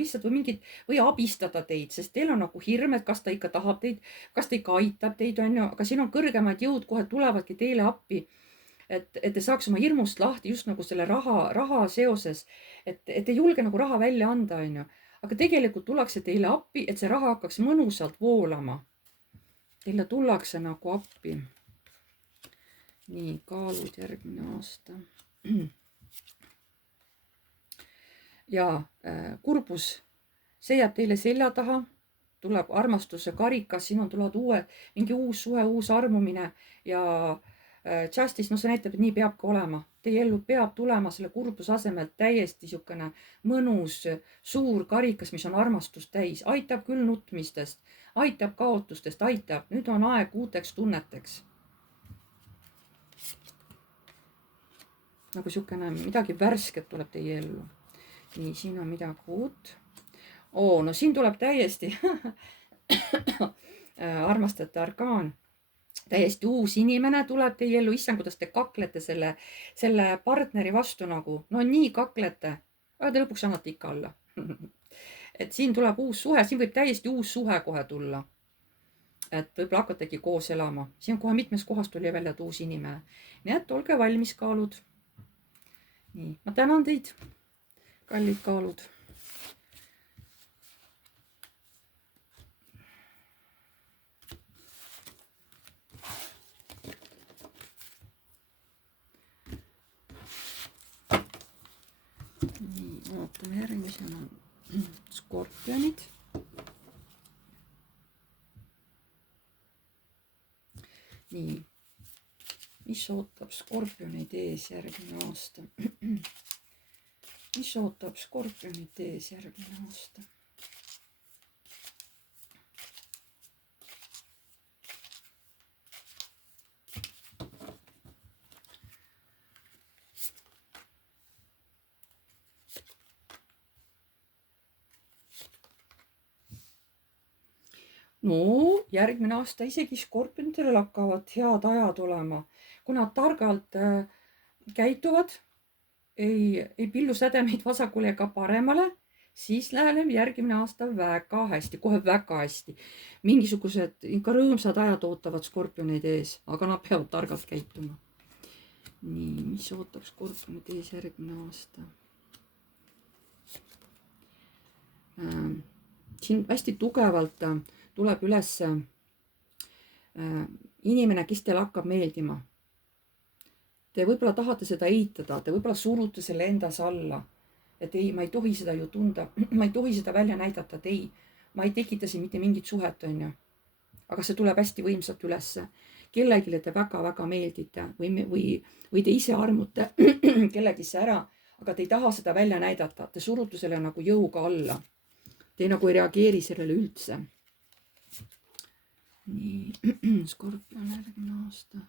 või abistada teid, sest teil on nagu hirm, et kas ta ikka tahab teid, kas ta ikka aitab teid, on ju, aga siin on kõrgemad jõud kohe tulevadki teile appi. et te saaks oma hirmust lahti just nagu selle raha seoses, et ei julge nagu raha välja anda, on ju, aga tegelikult tullakse teile appi, et see raha hakkaks mõnusalt voolama. Teile tullakse nagu appi. nii, kaalud järgmine aasta. ja kurbus, see jääb teile selja taha, tuleb armastuse karikas, siin tulevad mingi uus suhe, uus armumine ja justice, see näitab, et nii peabki olema. Teie ellu peab tulema selle kurbuse asemel täiesti niisugune mõnus suur karikas, mis on armastust täis, aitab küll nutmistest, aitab kaotustest, aitab. nüüd on aeg uuteks tunneteks. nagu niisugune midagi värsket tuleb teie ellu. nii, siin on midagi uut. no siin tuleb täiesti armastajate arkaan. täiesti uus inimene tuleb teie ellu. issand, kuidas te kaklete selle partneri vastu nagu. no nii kaklete, aga te lõpuks annate ikka alla. et siin tuleb uus suhe, siin võib täiesti uus suhe kohe tulla. et võib-olla hakategi koos elama. siin on kohe mitmes kohas tuli välja, et uus inimene. nii et olge valmis, kaalud. nii, ma tänan teid, kallid kaalud. nii, vaatame järgmisena skorpionid. nii, mis ootab skorpionid ees järgmine aasta? mis ootab skorpionid ees järgmine aasta? no järgmine aasta isegi skorpionidel hakkavad head ajad olema, kui nad targalt käituvad, ei pillu sädemeid vasakule ega paremale, siis läheb järgmine aasta väga hästi, kohe väga hästi. mingisugused ikka rõõmsad ajad ootavad skorpioneid ees, aga nad peavad targalt käituma. nii, mis ootab skorpionid ees järgmine aasta? siin hästi tugevalt tuleb üles inimene, kes teile hakkab meeldima. Te võib-olla tahate seda eitada, te võib-olla surute selle endas alla, et ei, ma ei tohi seda ju tunda, ma ei tohi seda välja näidata, et ei, ma ei tekita siin mitte mingit suhet, on ju. aga see tuleb hästi võimsalt ülesse. Kellegile te väga-väga meeldite või te ise armute kellegisse ära, aga te ei taha seda välja näidata, te surute selle nagu jõuga alla. Te nagu ei reageeri sellele üldse. nii, skorpion järgmine aasta.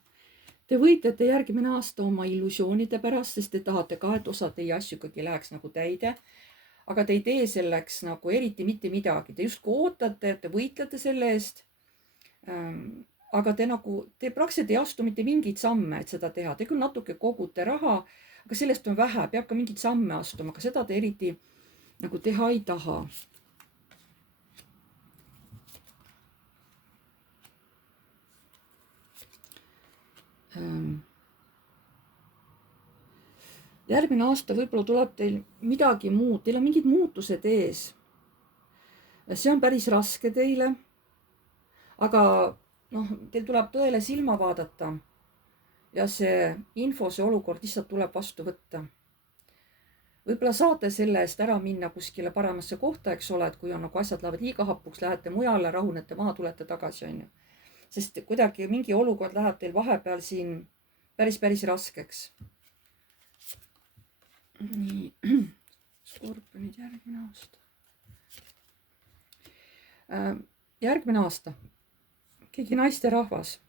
Te võitlete järgmine aasta oma illusioonide pärast, sest te tahate ka, et osa teie asju ikkagi läheks nagu täide. Aga te ei tee selleks nagu eriti mitte midagi. Te justkui ootate, te võitlete selle eest. Aga te praktiliselt ei astu mitte mingeid samme, et seda teha. Te küll natuke kogute raha, aga sellest on vähe. Peab ka mingeid samme astuma, aga seda te eriti nagu teha ei taha. järgmine aasta võib-olla tuleb teil midagi muud, teil on mingid muutused ees. see on päris raske teile, aga noh, teil tuleb tõele silma vaadata ja see info, see olukord lihtsalt tuleb vastu võtta. võib-olla saate selle eest ära minna kuskile paremasse kohta, eks ole, et kui on nagu asjad lähevad liiga hapuks, lähete mujale, rahunete maha, tulete tagasi, on ju. sest kuidagi mingi olukord läheb teil vahepeal siin päris raskeks. nii, skorpionid järgmine aasta. järgmine aasta keegi naisterahvas,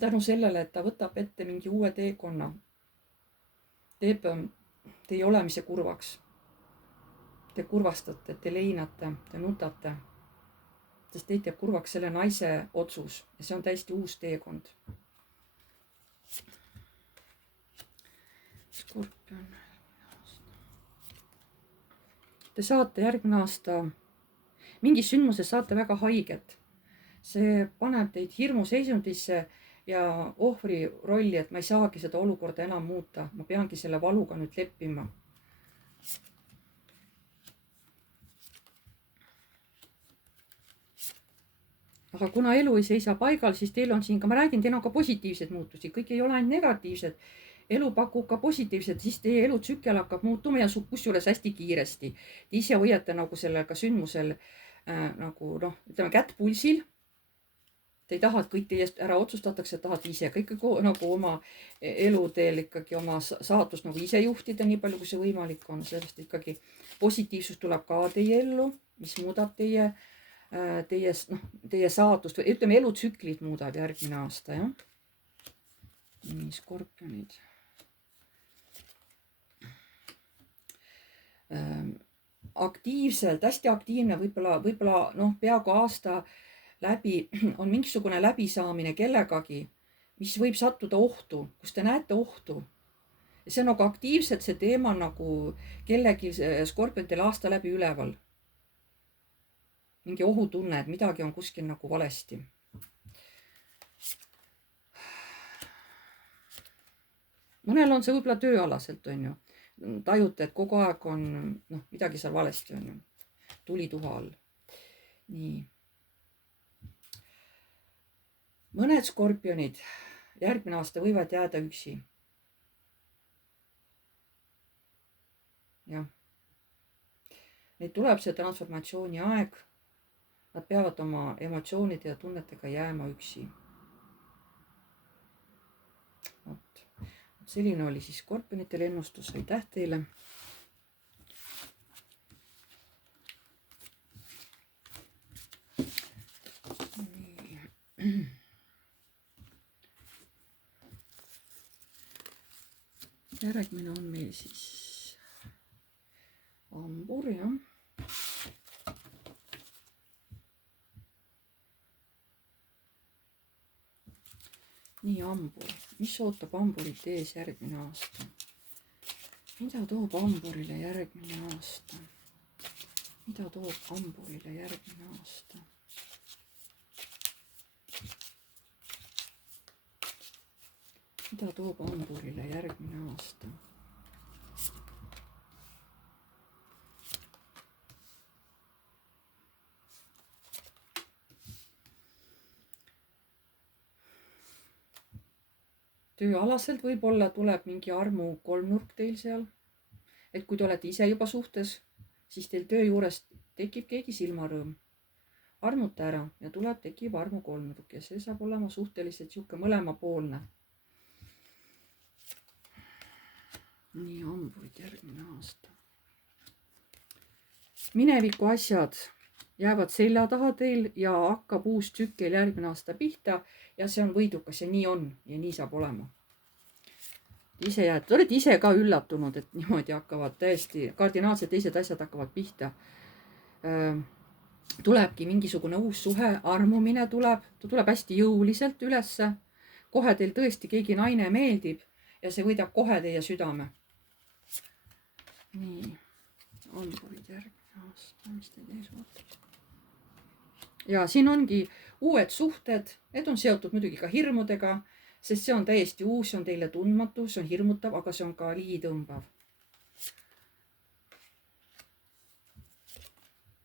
tänu sellele, et ta võtab ette mingi uue teekonna, teeb teie olemise kurvaks. Te kurvastate, te leinate, te nutate, sest teid teeb kurvaks selle naise otsus ja see on täiesti uus teekond. Skorpion. Te saate järgmine aasta mingis sündmuses saate väga haiget. see paneb teid hirmuseisundisse ja ohvri rolli, et ma ei saagi seda olukorda enam muuta, ma peangi selle valuga nüüd leppima. aga kuna elu ei seisa paigal, siis teil on siin ka, ma räägin, teil on ka positiivseid muutusi, kõik ei ole ainult negatiivsed. elu pakub ka positiivset, siis teie elutsükkel hakkab muutuma ja kusjuures hästi kiiresti. Te ise hoiate nagu sellel ka sündmusel nagu noh, ütleme kätt pulsil. Te ei taha, et kõik teie ära otsustatakse, tahate ise kõik nagu oma eluteel ikkagi oma saatust nagu ise juhtida, nii palju kui see võimalik on. Sellest ikkagi positiivsus tuleb ka teie ellu, mis muudab teie saatust või ütleme, elutsüklid muudab järgmine aasta, jah. nii, skorpionid. Aktiivselt, hästi aktiivne, võib-olla noh, peaaegu aasta läbi on mingisugune läbisaamine kellegagi, mis võib sattuda ohtu, kus te näete ohtu. ja see on nagu aktiivselt see teema nagu kellegi skorpionitel aasta läbi üleval. mingi ohutunne, et midagi on kuskil nagu valesti. mõnel on see võib-olla tööalaselt, on ju. tajute, et kogu aeg on noh, midagi seal valesti, on ju. tuli tuha all. nii. mõned skorpionid järgmine aasta võivad jääda üksi. jah. Neid tuleb see transformatsiooni aeg. Nad peavad oma emotsioonide ja tunnetega jääma üksi. Vot. selline oli siis skorpionitele ennustus. aitäh teile. järgmine on meil siis hambur, jah. nii, hambur, mis ootab hamburit ees järgmine aasta? mida toob hamburile järgmine aasta? mida toob hamburile järgmine aasta? mida toob hamburile järgmine aasta? tööalaselt võib-olla tuleb mingi armu kolmnurk teil seal. et kui te olete ise juba suhtes, siis teil töö juures tekib keegi silmarõõm. armuta ära ja tekib armu kolmnurk ja see saab olema suhteliselt sihuke mõlemapoolne. nii, hamburid järgmine aasta. mineviku asjad jäävad selja taha teil ja hakkab uus tsükkel järgmine aasta pihta ja see on võidukas ja nii on ja nii saab olema. Te olete ise ka üllatunud, et niimoodi hakkavad täiesti kardinaalselt teised asjad hakkavad pihta. Tulebki mingisugune uus suhe, armumine tuleb, ta tuleb hästi jõuliselt ülesse. kohe teil tõesti keegi naine meeldib ja see võidab kohe teie südame. nii, hamburid järgmine aasta, mis teid ees ootab? ja siin ongi uued suhted, need on seotud muidugi ka hirmudega, sest see on täiesti uus, see on teile tundmatu, see on hirmutav, aga see on ka ligitõmbav.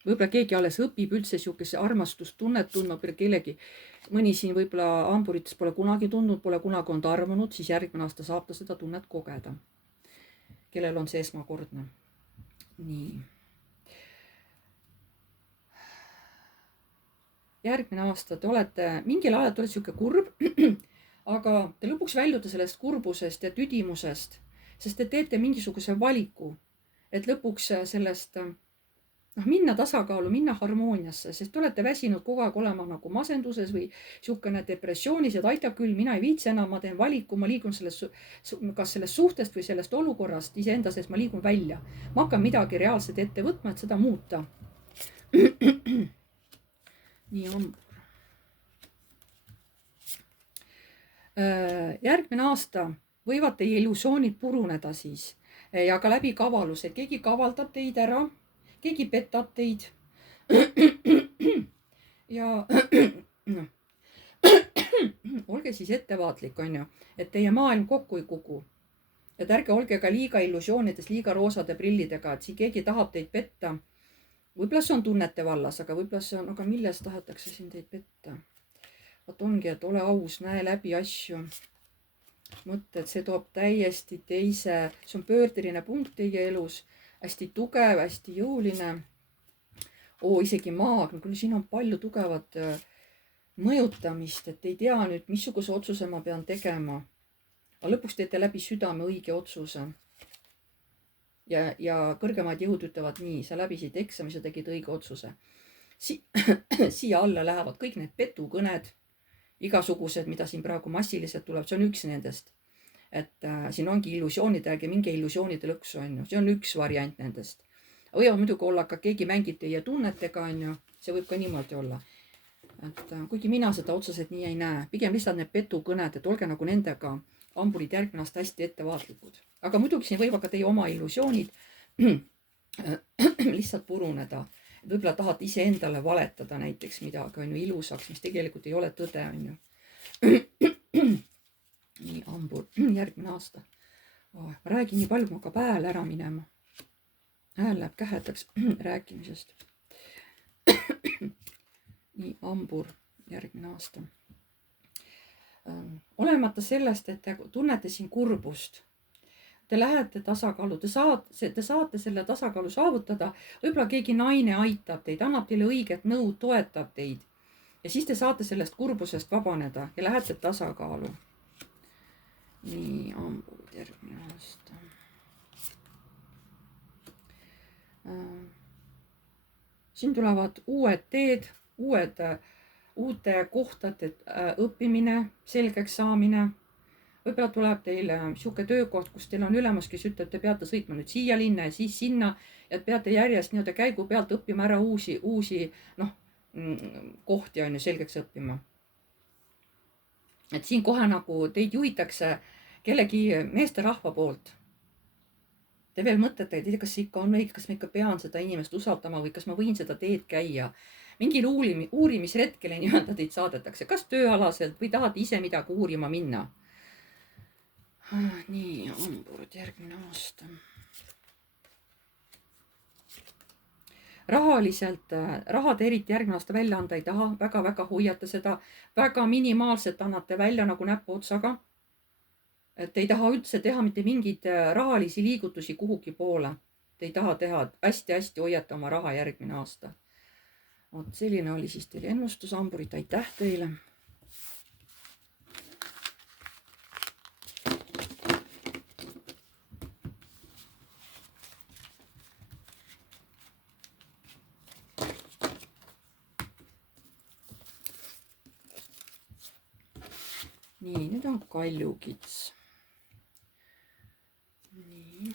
Võib-olla keegi alles õpib üldse niisuguse armastustunnet tundma kellegi. Mõni siin võib-olla hamburites pole kunagi tundnud, pole kunagi olnud armunud, siis järgmine aasta saab ta seda tunnet kogeda. Kellel on see esmakordne. Nii. Järgmine aasta te olete, mingil ajal te olete niisugune kurb, aga te lõpuks väljute sellest kurbusest ja tüdimusest, sest te teete mingisuguse valiku, et lõpuks sellest minna tasakaalu, minna harmooniasse, sest te olete väsinud kogu aeg olema nagu masenduses või niisugune depressioonis, et aitab küll, mina ei viitsi enam, ma teen valiku, ma liigun kas sellest suhtest või sellest olukorrast iseenda sees, ma liigun välja. Ma hakkan midagi reaalselt ette võtma, et seda muuta. Nii on. Järgmine aasta võivad teie illusioonid puruneda siis ja ka läbi kavaluse. Keegi kavaldab teid ära, keegi petab teid ja olge siis ettevaatlik, on ju, et teie maailm kokku ei kuku. Et ärge olge ka liiga illusioonides, liiga roosade prillidega, et siin keegi tahab teid petta. Võib-olla see on tunnete vallas, aga võib-olla see on, aga milles tahetakse siin teid petta? Vaat ongi, et ole aus, näe läbi asju. Mõtle, et see toob täiesti teise, see on pöördeline punkt teie elus. Hästi tugev, hästi jõuline. Isegi maag, küll siin on palju tugevat mõjutamist, et ei tea nüüd, missuguse otsuse ma pean tegema. Aga lõpuks teete läbi südame õige otsuse. Ja kõrgemad jõud ütlevad nii, sa läbisid eksami, sa tegid õige otsuse. Siia alla lähevad kõik need petukõned, igasugused, mida siin praegu massiliselt tuleb, see on üks nendest. Et siin ongi illusioonid, ärge minge illusioonide lõksu, on ju. See on üks variant nendest. Võivad muidugi olla ka keegi mängib teie tunnetega, on ju. See võib ka niimoodi olla. Et kuigi mina seda otseselt nii ei näe. Pigem lihtsalt need petukõned, et olge nagu nendega hamburid järgmine aasta hästi ettevaatlikud. Aga muidugi siin võivad ka teie oma illusioonid lihtsalt puruneda. Võib-olla tahate ise endale valetada näiteks midagi, on ju, ilusaks, mis tegelikult ei ole tõde, on ju. Nii, hambur, järgmine aasta. Ma räägin nii palju, ma hakkab hääl ära minema. Hääl läheb kähedaks rääkimisest. Nii, hambur, järgmine aasta. Olemata sellest, et te tunnete siin kurbust. Te lähete tasakaalu, te saate selle tasakaalu saavutada. Võib-olla keegi naine aitab teid, annab teile õiget nõu, toetab teid. Ja siis te saate sellest kurbusest vabaneda ja lähete tasakaalu. Nii, hamburid järgmine aasta. Siin tulevad uued teed, uute kohtade õppimine, selgeks saamine. Võib-olla tuleb teile siuke töökoht, kus teil on ülemus, kes ütleb, te peate sõitma nüüd siia linna ja siis sinna, ja peate järjest nii-öelda käigu pealt õppima ära uusi kohti on ju selgeks õppima. Et siin kohe nagu teid juhitakse kellegi meesterahva poolt. Te veel mõtlete, et kas ikka on õige, kas ma ikka pean seda inimest usaldama või kas ma võin seda teed käia. Mingil uurimisretkele nii-öelda teid saadetakse, kas tööalaselt või tahate ise midagi uurima minna. Nii, hamburg järgmine aasta. Rahaliselt, rahad eriti järgmine aasta välja anda ei taha, väga-väga hoiate seda, väga minimaalselt annate välja nagu näpuotsaga. Et ei taha üldse teha mitte mingeid rahalisi liigutusi kuhugi poole. Te ei taha teha, hästi-hästi hoiate oma raha järgmine aasta. Selline oli siis teile ennustus, hamburid, aitäh teile. Nii, nüüd on kaljukits. Nii.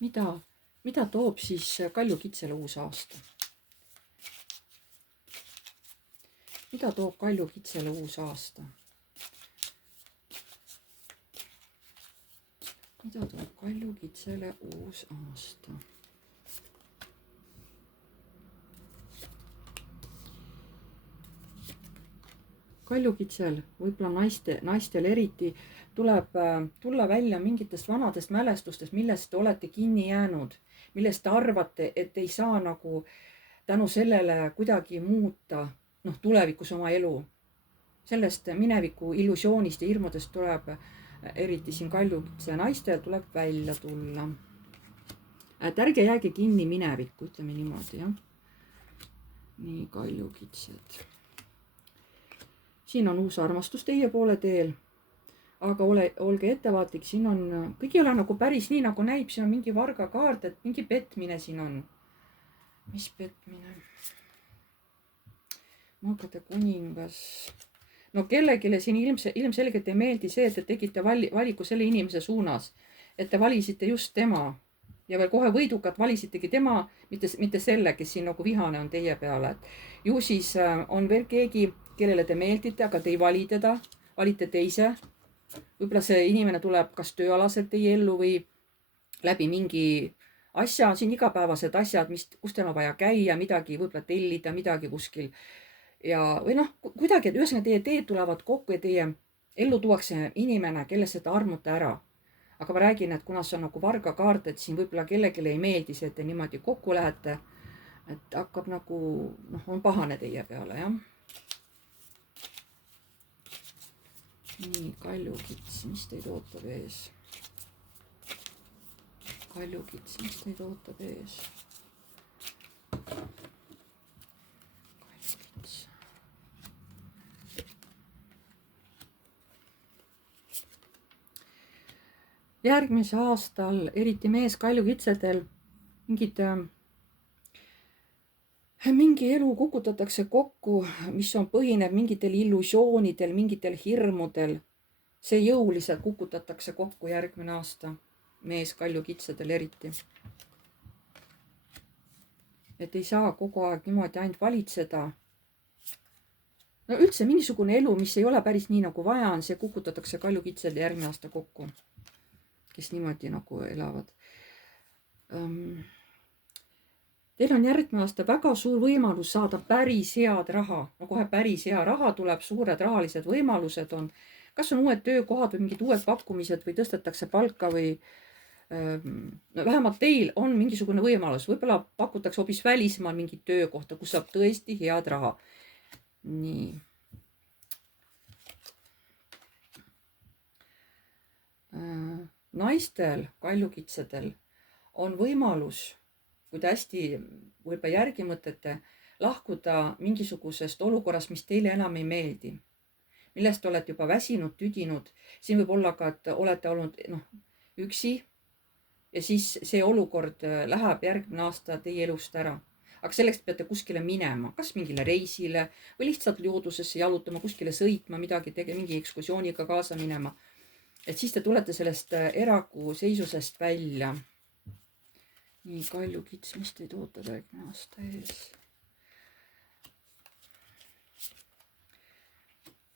Mida toob siis kaljukitsele uus aasta? Mida toob kaljukitsele uus aasta? Mida toob kaljukitsele uus aasta? kaljukitsel, võib-olla naistel eriti, tuleb tulla välja mingitest vanadest mälestustest, millest te olete kinni jäänud, millest te arvate, et ei saa nagu tänu sellele kuidagi muuta tulevikus oma elu. Sellest mineviku illusioonist ja hirmudest tuleb eriti siin kaljukitse naistel tuleb välja tulla. Et ärge jääge kinni minevikku, ütleme niimoodi, jah. Nii, kaljukitsed. Siin on uus armastus teie poole teel, aga olge ettevaatlik, siin on, kõik ei ole nagu päris nii, nagu näib, siin on mingi varga kaart, et mingi petmine siin on. Mis petmine? Maagade kuningas. No kellelegi siin ilmselgelt ei meeldi see, et te tegite valiku selle inimese suunas, et te valisite just tema ja veel kohe võidukalt valisitegi tema, mitte selle, kes siin nagu vihane on teie peale. Ju siis on veel keegi, kellele te meeldite, aga te ei vali teda, valite teise. Võib-olla see inimene tuleb kas tööalaselt teie ellu või läbi mingi asja, siin igapäevased asjad, kus teil on vaja käia, midagi võib-olla tellida, midagi kuskil. Ja, või kuidagi, et ühesõnaga teie teed tulevad kokku ja teie ellu tuuakse inimene, kellesse te armute ära. Aga ma räägin, et kuna see on nagu varga kaart, et siin võib-olla kellelegi ei meeldi see, et te niimoodi kokku lähete, et hakkab nagu, on pahane teie peale, jah. Nii, kaljukits, mis teid ootab ees? Kaljukits, mis teid ootab ees? Kaljukits. Järgmise aastal, eriti mees kaljukitsedel, mingi elu kukutatakse kokku, mis põhineb mingitel illusioonidel, mingitel hirmudel. See jõuliselt kukutatakse kokku järgmine aasta, mees kaljukitsedel eriti. Et ei saa kogu aeg niimoodi ainult valitseda. No üldse mingisugune elu, mis ei ole päris nii nagu vaja on, see kukutatakse kaljukitsel järgmine aasta kokku, kes niimoodi nagu elavad. Teil on järgmine aasta väga suur võimalus saada päris head raha. No kohe päris hea raha tuleb, suured rahalised võimalused on. Kas on uued töökohad või mingid uued pakkumised või tõstetakse palka või vähemalt teil on mingisugune võimalus. Võib-olla pakutakse hoopis välismaal mingit töökohta, kus saab tõesti head raha. Nii. Naistel, kaljukitsedel on võimalus, kui te hästi võib-olla järgi mõtlete, lahkuda mingisugusest olukorrast, mis teile enam ei meeldi, millest olete juba väsinud, tüdinud. Siin võib olla ka, et olete olnud üksi ja siis see olukord läheb järgmine aasta teie elust ära. Aga selleks peate kuskile minema, kas mingile reisile või lihtsalt loodusesse jalutama, kuskile sõitma, midagi mingi ekskursiooniga kaasa minema. Et siis te tulete sellest eraku seisusest välja. Nii, kaljukits, mis teid ootab järgmine aasta ees?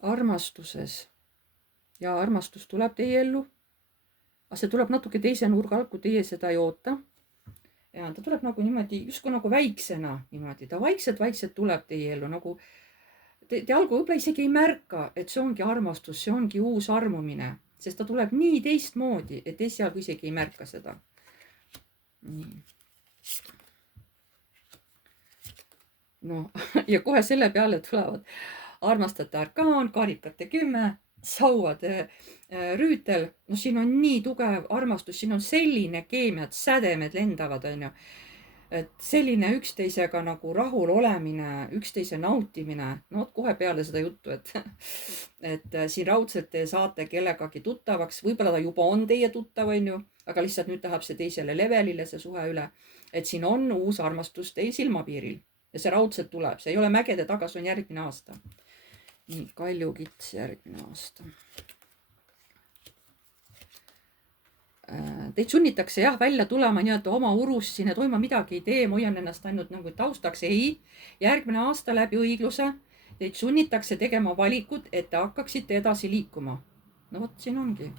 Armastuses. Ja armastus tuleb teie ellu. Aga see tuleb natuke teise nurga alt, kui teie seda ei oota. Ja ta tuleb nagu niimoodi, justkui nagu väiksena niimoodi. Ta vaikselt tuleb teie ellu. Nagu te algu võib-olla isegi ei märka, et see ongi armastus, see ongi uus armumine. Sest ta tuleb nii teistmoodi, et esialgu isegi ei märka seda. Nii. No, ja kohe selle peale tulevad armastajate arkaan, karikate 10, sauade rüütel. No siin on nii tugev armastus, siin on selline keemiat, sädemed lendavad, on ju. Et selline üksteisega nagu rahul olemine, üksteise nautimine, no kohe peale seda juttu, et siin raudselt te saate kellegagi tuttavaks, võib-olla ta juba on teie tuttav, on ju, aga lihtsalt nüüd tahab see teisele levelile see suhe üle, et siin on uus armastus teie silmapiiril ja see raudselt tuleb, see ei ole mägede taga, see on järgmine aasta. Nii, kaljukits järgmine aasta. Teid sunnitakse jah välja tulema nii-öelda oma urust, siin ei toima midagi ei tee, ma hoian ennast ainult nagu taustaks. Ei, järgmine aasta läbi õigluse teid sunnitakse tegema valikud, et te hakkaksite edasi liikuma. No vot, siin ongi.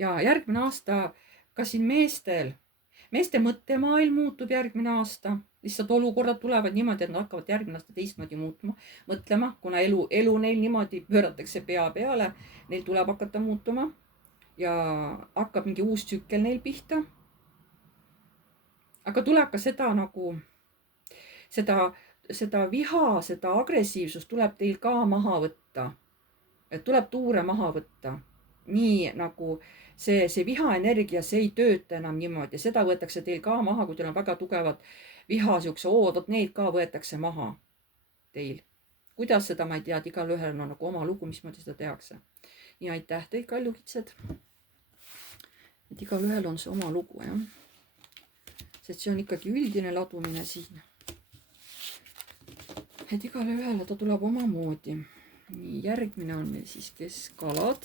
Ja järgmine aasta ka siin meestel meeste mõttemaailm muutub järgmine aasta, lihtsalt olukorrad tulevad niimoodi, et nad hakkavad järgmine aasta teistmoodi mõtlema, kuna elu neil niimoodi pööratakse pea peale, neil tuleb hakata muutuma ja hakkab mingi uus tsükkel neil pihta. aga tuleb ka seda nagu, seda viha, seda agressiivsust tuleb teil ka maha võtta. Et tuleb tuure maha võtta. Nii nagu see vihaenergia, see ei tööta enam niimoodi. Seda võetakse teil ka maha, kui teil on väga tugevad viha, siukse vot need ka võetakse maha teil. Kuidas seda ma ei tea, igal ühel on nagu oma lugu, mismoodi seda tehakse. Ja aitäh teid, kaljukitsed. Et igal ühel on see oma lugu, jah. Sest see on ikkagi üldine ladumine siin. Et igal ühele ta tuleb oma moodi. Nii, järgmine on meil siis kalad.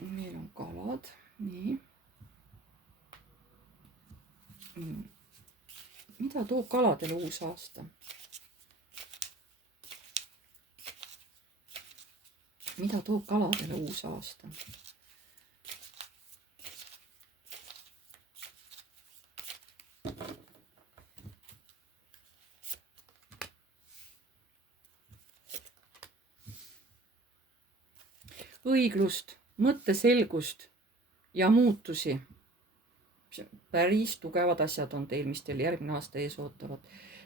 Meil on kalad. Nii. Mida toob kaladele uus aasta? Mida toob kaladele uus aasta? Õiglust, mõtteselgust ja muutusi. Päris tugevad asjad on teil, mis teil järgmine aasta ees ootavad.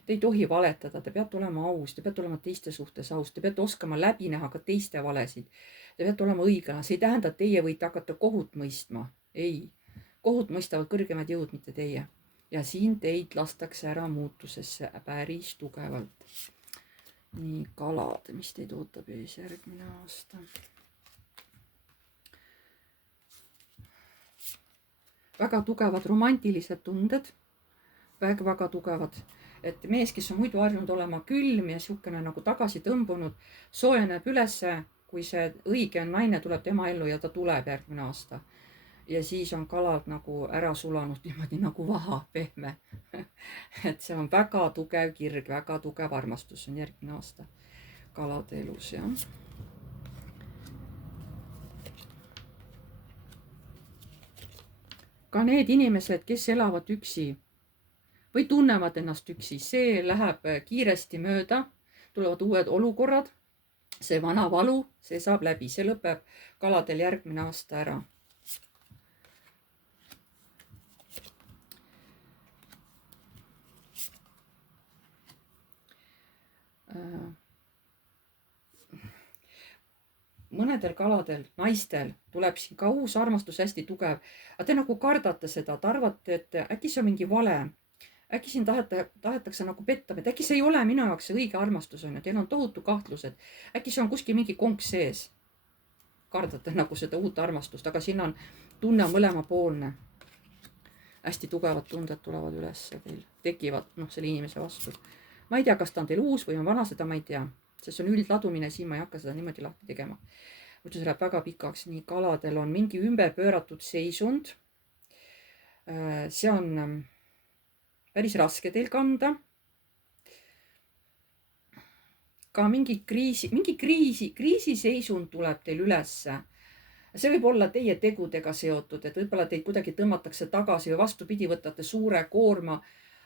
Te ei tohi valetada, te peate olema aus, te peate olema teiste suhtes aus, te peate oskama läbi näha ka teiste valesid. Te peate olema õiglane, see ei tähenda, et teie võite hakata kohut mõistma. Ei, kohut mõistavad kõrgemad jõud, mitte teie. Ja siin teid lastakse ära muutusesse päris tugevalt. Nii, kalad, mis teid ootab ees järgmine aasta? Väga tugevad romantilised tunded, väga tugevad, et mees, kes on muidu harjunud olema külm ja siukene nagu tagasi tõmbunud, soojeneb ülesse, kui see õige naine tuleb tema ellu ja ta tuleb järgmine aasta. Ja siis on kalad nagu ära sulanud niimoodi nagu vaha, pehme. Et see on väga tugev kirg, väga tugev armastus on järgmine aasta kalade elus, jah. Ka need inimesed, kes elavad üksi või tunnevad ennast üksi, see läheb kiiresti mööda, tulevad uued olukorrad, see vana valu, see saab läbi, see lõpeb kaladel järgmine aasta ära. Mõnedel kaladel, naistel tuleb siin ka uus armastus hästi tugev. Aga te nagu kardate seda, te arvate, et äkki see on mingi vale. Äkki siin tahetakse nagu petta, et äkki see ei ole minu jaoks see õige armastus on ja teil on tohutu kahtlused. Äkki see on kuskil mingi konks sees. Kardate nagu seda uut armastust, aga siin on tunne mõlemapoolne. Hästi tugevad tunded tulevad üles teil, tekivad selle inimese vastu. Ma ei tea, kas ta on teil uus või on vana, seda ma ei tea. Sest on üldladumine, siin ma ei hakka seda niimoodi lahti tegema. Muidu see läheb väga pikaks. Nii, kaladel on mingi ümberpööratud seisund. See on päris raske teil kanda. Ka mingi kriisiseisund tuleb teil ülesse. See võib olla teie tegudega seotud, et võib-olla teid kuidagi tõmmatakse tagasi või vastupidi, võtate suure koorma.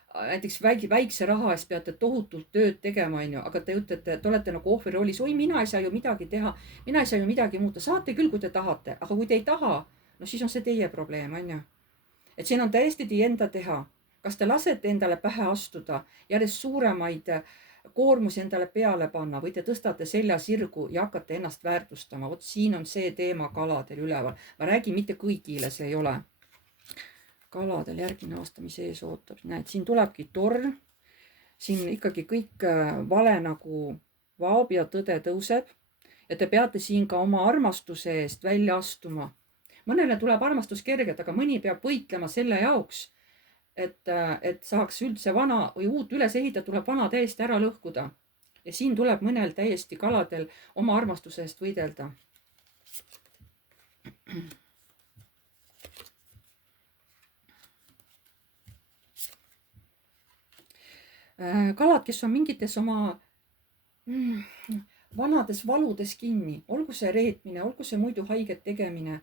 Näiteks väikse raha eest peate tohutult tööd tegema, aga te ütlete, te olete nagu ohvri rollis. Oi, mina ei saa ju midagi teha, mina ei saa ju midagi muuta. Saate küll, kui te tahate, aga kui te ei taha, siis on see teie probleem, on ju. Et siin on täiesti teie enda teha. Kas te lasete endale pähe astuda, järjest suuremaid koormusi endale peale panna või te tõstate selja sirgu ja hakkate ennast väärtustama. Vot siin on see teema kaladel üleval. Ma räägin, mitte kõigile see ei ole. Kaladel järgmine aasta, mis ees ootab. Näed, siin tulebki torn. Siin ikkagi kõik vale nagu vaob ja tõde tõuseb. Ja te peate siin ka oma armastuse eest välja astuma. Mõnele tuleb armastus kergelt, aga mõni peab võitlema selle jaoks, et saaks üldse vana või uut üles ehitada, tuleb vana täiesti ära lõhkuda. Ja siin tuleb mõnel täiesti kaladel oma armastuse eest võidelda. Kalad, kes on mingites oma vanades valudes kinni, olgu see reetmine, olgu see muidu haiget tegemine.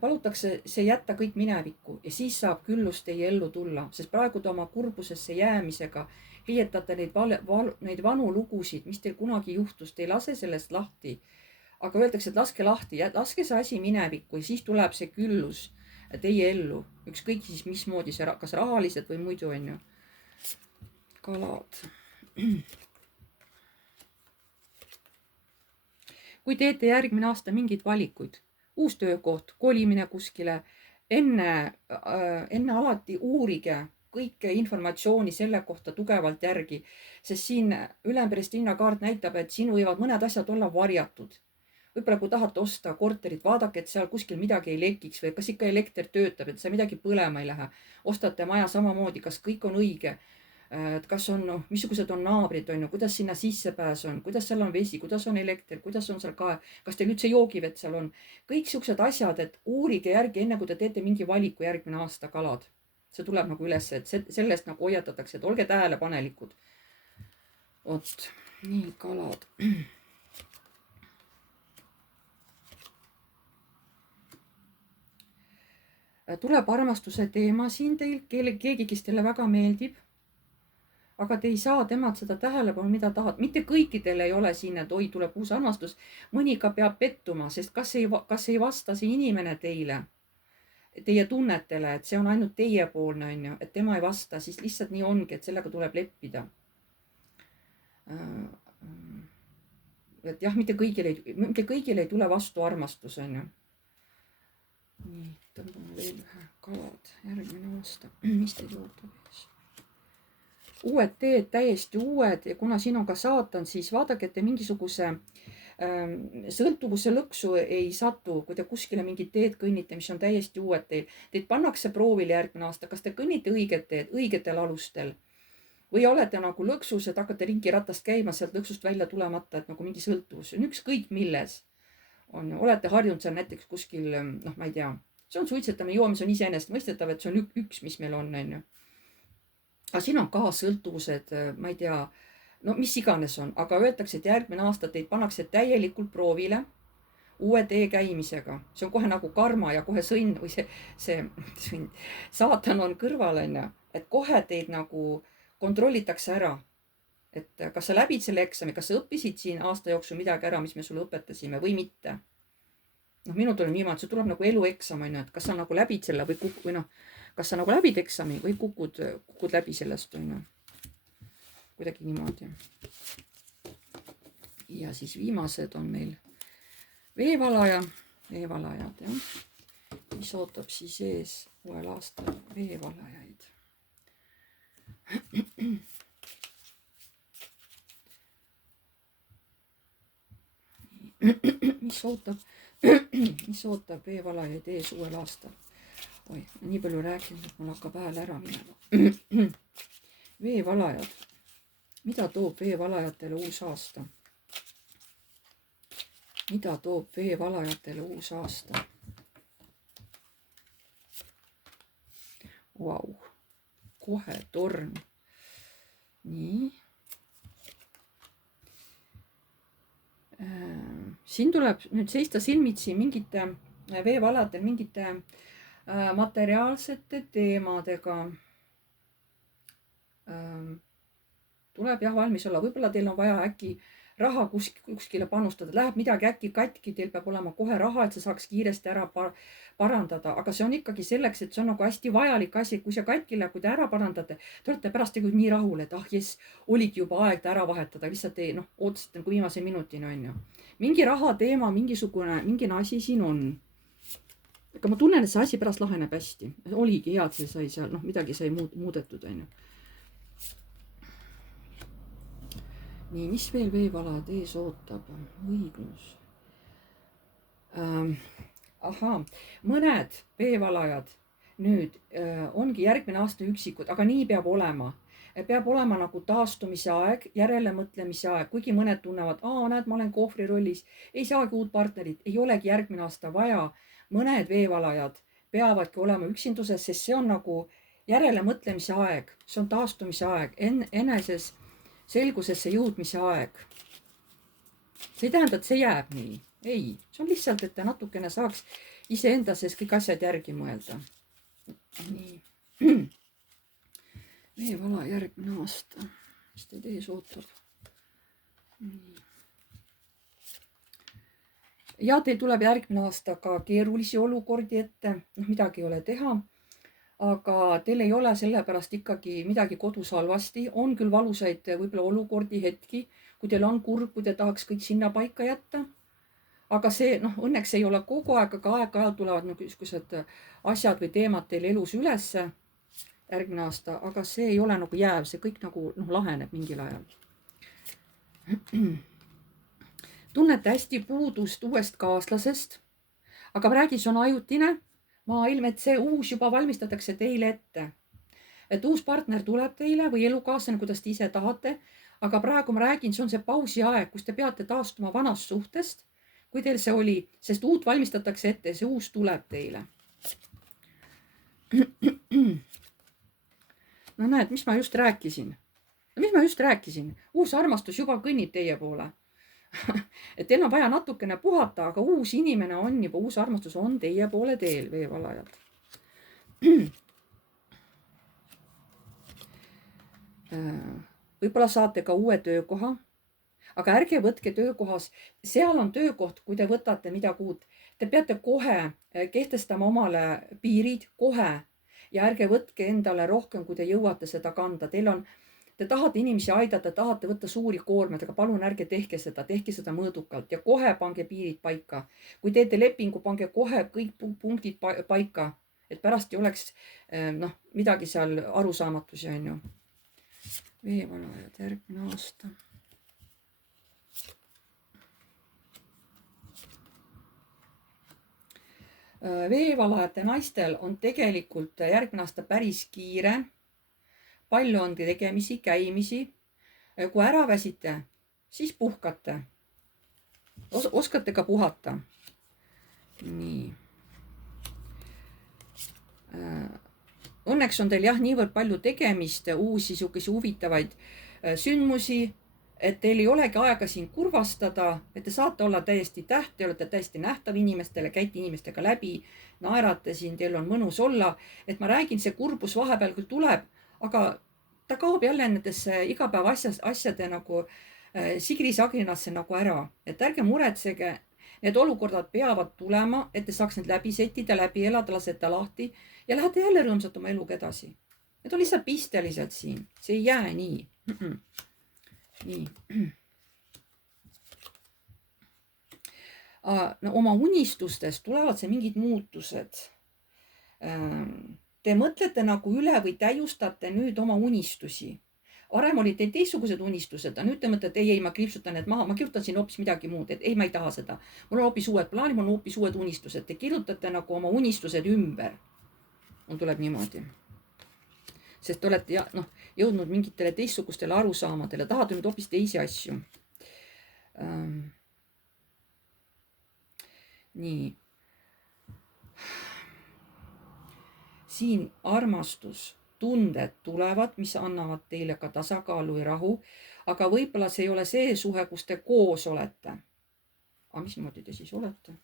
palutakse see jätta kõik minevikku ja siis saab küllus teie ellu tulla, sest praegu te oma kurbusesse jäämisega heietate neid vanu lugusid, mis teil kunagi juhtus, te ei lase sellest lahti. aga öeldakse, et laske lahti, laske see asi minevikku ja siis tuleb see küllus teie ellu, ükskõik siis mismoodi see, kas rahaliselt või muidu, on ju. kalad. kui teete järgmine aasta mingeid valikuid, uus töökoht, kolimine kuskile, enne alati uurige kõike informatsiooni selle kohta tugevalt järgi, sest siin Ülemperestinna kaart näitab, et siin võivad mõned asjad olla varjatud. võib-olla kui tahate osta korterit, vaadake, et seal kuskil midagi ei lekiks või kas ikka elekter töötab, et seal midagi põlema ei lähe. ostate maja samamoodi, kas kõik on õige, et kas on, noh, missugused on naabrid, on ju, kuidas sinna sissepääs on, kuidas seal on vesi, kuidas on elekter, kuidas on seal kaev, kas teil üldse joogivett seal on. kõik siuksed asjad, et uurige järgi, enne kui te teete mingi valiku järgmine aasta, kalad. see tuleb nagu üles, et sellest nagu hoiatatakse, et olge tähelepanelikud. vot, nii, kalad. tuleb armastuse teema siin teil, keegi, kes teile väga meeldib. aga te ei saa temalt seda tähelepanu, mida tahad. mitte kõikidel ei ole siin, et oi, tuleb uus armastus. mõni ka peab pettuma, sest kas ei vasta see inimene teile, teie tunnetele, et see on ainult teiepoolne, on ju, et tema ei vasta, siis lihtsalt nii ongi, et sellega tuleb leppida. et jah, mitte kõigil ei tule vastu armastus, on ju. nii, tõmbame veel ühe kalad järgmine aasta. mis teil juurde vees? uued teed, täiesti uued, ja kuna siin on ka saatan, siis vaadake, et te mingisuguse sõltuvuse lõksu ei satu, kui te kuskile mingid teed kõnnite, mis on täiesti uued teil. Teid pannakse proovile järgmine aasta, kas te kõnnite õiget teed, õigetel alustel või olete nagu lõksus, et hakkate ringiratast käima sealt lõksust välja tulemata, et nagu mingi sõltuvus, see on ükskõik milles. olete harjunud seal näiteks kuskil, noh, ma ei tea, see on suitsetamine, joomine, see on iseenesestmõistetav, et see on üks, mis meil on, on ju. aga siin on ka sõltuvused, ma ei tea, no mis iganes on, aga öeldakse, et järgmine aasta teid pannakse täielikult proovile uue tee käimisega. see on kohe nagu karma ja kohe sõnn või see saatan on kõrval, on ju, et kohe teid nagu kontrollitakse ära, et kas sa läbid selle eksami, kas sa õppisid siin aasta jooksul midagi ära, mis me sulle õpetasime või mitte. noh, minul tuleb niimoodi, see tuleb nagu elueksam, on ju, et kas sa nagu läbid selle või noh, kas sa nagu läbid eksami või kukud läbi sellest, on ju. kuidagi niimoodi. ja siis viimased on meil veevalajad, jah. mis ootab siis ees uuel aastal veevalajaid. mis ootab veevalajaid ees uuel aastal. oi, nii palju rääkinud, et mul hakkab hääl ära minema. veevalajad. mida toob veevalajatele uus aasta? mida toob veevalajatele uus aasta? Vau, kohe torn. nii. siin tuleb nüüd seista silmitsi mingite veevalajatele, mingite materiaalsete teemadega. tuleb jah valmis olla, võib-olla teil on vaja äkki raha kuskile panustada, läheb midagi äkki katki, teil peab olema kohe raha, et see saaks kiiresti ära parandada, aga see on ikkagi selleks, et see on nagu hästi vajalik asi, kui see katki läheb, kui te ära parandate, te olete pärast tegelikult nii rahul, et ah jess, oligi juba aeg ta ära vahetada, lihtsalt ei noh, ootasite nagu viimase minutini, on ju. mingi raha teema, mingine asi siin on. aga ma tunnen, et see asi pärast laheneb hästi, oligi hea, et see sai seal, noh, midagi sai muudetud, on ju. nii, mis veel veevalad ees ootab? õiglus. ahaa, mõned veevalajad nüüd ongi järgmine aasta üksikud, aga nii peab olema. Peab olema nagu taastumise aeg, järelemõtlemise aeg, kuigi mõned tunnevad, näed, ma olen kohvri rollis, ei saagi uut partnerit, ei olegi järgmine aasta vaja. mõned veevalajad peavadki olema üksinduses, sest see on nagu järelemõtlemise aeg, see on taastumise aeg, eneses selgusesse jõudmise aeg. see ei tähenda, et see jääb nii. ei, see on lihtsalt, et ta natukene saaks iseenda sees kõik asjad järgi mõelda. Nii. Veevala järgmine aasta, mis teid ees ootab. Nii. Ja teil tuleb järgmine aasta ka keerulisi olukordi ette, midagi ei ole teha. Aga teil ei ole sellepärast ikkagi midagi kodus halvasti, on küll valusaid võib-olla olukordi, hetki, kui teil on kurb, kui te tahaks kõik sinna paika jätta. Aga see, õnneks ei ole kogu aeg, aga aeg-ajalt tulevad niisugused asjad või teemad teil elus ülesse järgmine aasta, aga see ei ole nagu jääv, see kõik nagu laheneb mingil ajal. Tunnete hästi puudust uuest kaaslasest, aga ma räägin, see on ajutine maailm, et see uus juba valmistatakse teile ette. Et uus partner tuleb teile või elukaaslane, kuidas te ise tahate, aga praegu ma räägin, see on see pausi aeg, kus te peate taastuma vanast suhtest, kui teil see oli, sest uut valmistatakse ette, see uus tuleb teile. No näed, mis ma just rääkisin? Uus armastus juba kõnnib teie poole. Et teil on vaja natukene puhata, aga uus inimene on juba, uus armastus on teie poole teel, veevalajad. Võib-olla saate ka uue töökoha, aga ärge võtke töökohas, seal on töökoht, kui te võtate midagi uut. Te peate kohe kehtestama omale piirid, kohe, ja ärge võtke endale rohkem, kui te jõuate seda kanda. Te tahate inimesi aidata, tahate võtta suuri koormeid, aga palun ärge tehke seda mõõdukalt ja kohe pange piirid paika. Kui teete lepingu, pange kohe kõik punktid paika, et pärast ei oleks midagi seal arusaamatusi, on ju. Veevalajad järgmine aasta. Veevalajate naistel on tegelikult järgmine aasta päris kiire. Palju on tegemisi, käimisi. Kui ära väsite, siis puhkate. Oskate ka puhata. Nii. Õnneks on teil niivõrd palju tegemist, uusi sihukesi huvitavaid sündmusi, et teil ei olegi aega siin kurvastada, et te saate olla täiesti te olete täiesti nähtav inimestele, käite inimestega läbi, naerate siin, teil on mõnus olla. Et ma räägin, see kurbus vahepeal küll tuleb, aga ta kaob jälle nendesse igapäeva asjade nagu sigrisaginasse nagu ära. Et ärge muretsege, need olukorrad peavad tulema, et te saaks need läbi settida, läbi elada, lasete lahti ja lähete jälle rõõmsalt oma eluga edasi. Need on lihtsalt pisteliselt siin, see ei jää nii. Nii. No, oma unistustest tulevad see mingid muutused. Te mõtlete nagu üle või täiustate nüüd oma unistusi. Varem olid teil teistsugused unistused, nüüd te mõtlete, ei, ma kriipsutan need maha, ma kirjutan siin hoopis midagi muud, et ei, ma ei taha seda. Mul on hoopis uued plaanid, mul on hoopis uued unistused. Te kirjutate nagu oma unistused ümber. Mul tuleb niimoodi. Sest te olete jõudnud mingitele teistsugustele arusaamadele, tahate nüüd hoopis teisi asju. Nii. Siin armastus, tunded tulevad, mis annavad teile ka tasakaalu ja rahu, aga võib-olla see ei ole see suhe, kus te koos olete. Aga mismoodi te siis olete?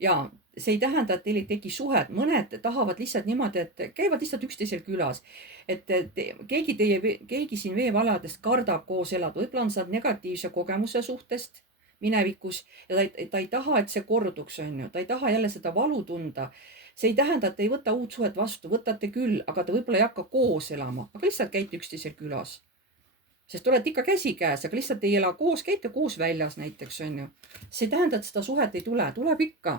Ja see ei tähenda, et teil ei teki suhet. Mõned tahavad lihtsalt niimoodi, et käivad lihtsalt üksteisel külas. Et keegi siin veevaladest kardab koos elada. Võib-olla on saanud negatiivse kogemuse suhtest minevikus ja ta ei taha, et see korduks, on ju. Ta ei taha jälle seda valu tunda. See ei tähenda, et te ei võta uut suhet vastu. Võtate küll, aga ta võib-olla ei hakka koos elama, aga lihtsalt käite üksteisel külas. Sest olete ikka käsikäes, aga lihtsalt ei ela koos, käite koos väljas näiteks, on ju. See ei tähenda, et seda suhet ei tule, tuleb ikka.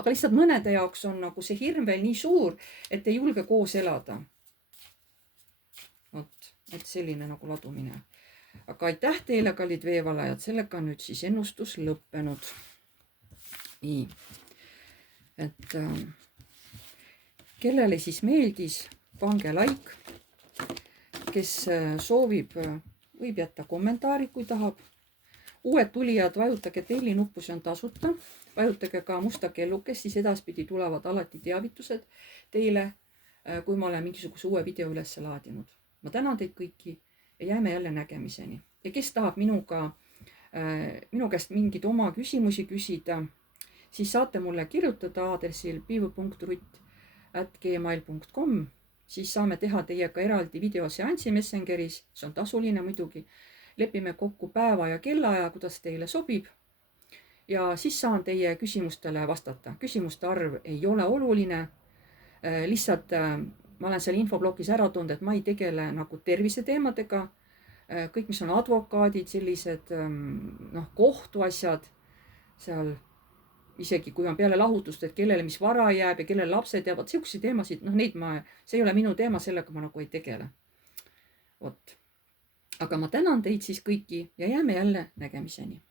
Aga lihtsalt mõnede jaoks on nagu see hirm veel nii suur, et ei julge koos elada. Et selline nagu ladumine. Aga aitäh teile, kallid veevalajad, sellega on nüüd siis ennustus lõppenud. Nii. Et kellele siis meeldis, pange like. Kes soovib, võib jätta kommentaari, kui tahab. Uued tulijad, vajutage telli nuppu, see on tasuta. Vajutage ka musta kellukest, siis edaspidi tulevad alati teavitused teile, kui ma olen mingisuguse uue video üles laadinud. ma tänan teid kõiki ja jääme jälle nägemiseni. Ja kes tahab minu käest mingeid oma küsimusi küsida, siis saate mulle kirjutada aadressil piivu.rutt@gmail.com. siis saame teha teiega eraldi videoseansi Messengeris, see on tasuline muidugi. Lepime kokku päeva ja kellaaja, kuidas teile sobib. Ja siis saan teie küsimustele vastata. Küsimuste arv ei ole oluline. Lihtsalt ma olen seal infoblogis ära toonud, et ma ei tegele nagu terviseteemadega. Kõik, mis on advokaadid, sellised kohtuasjad seal, isegi kui on peale lahutust, et kellele mis vara jääb ja kellele lapsed jäävad, siukseid teemasid, see ei ole minu teema, sellega ma nagu ei tegele. Vot. Aga ma tänan teid siis kõiki ja jääme jälle nägemiseni.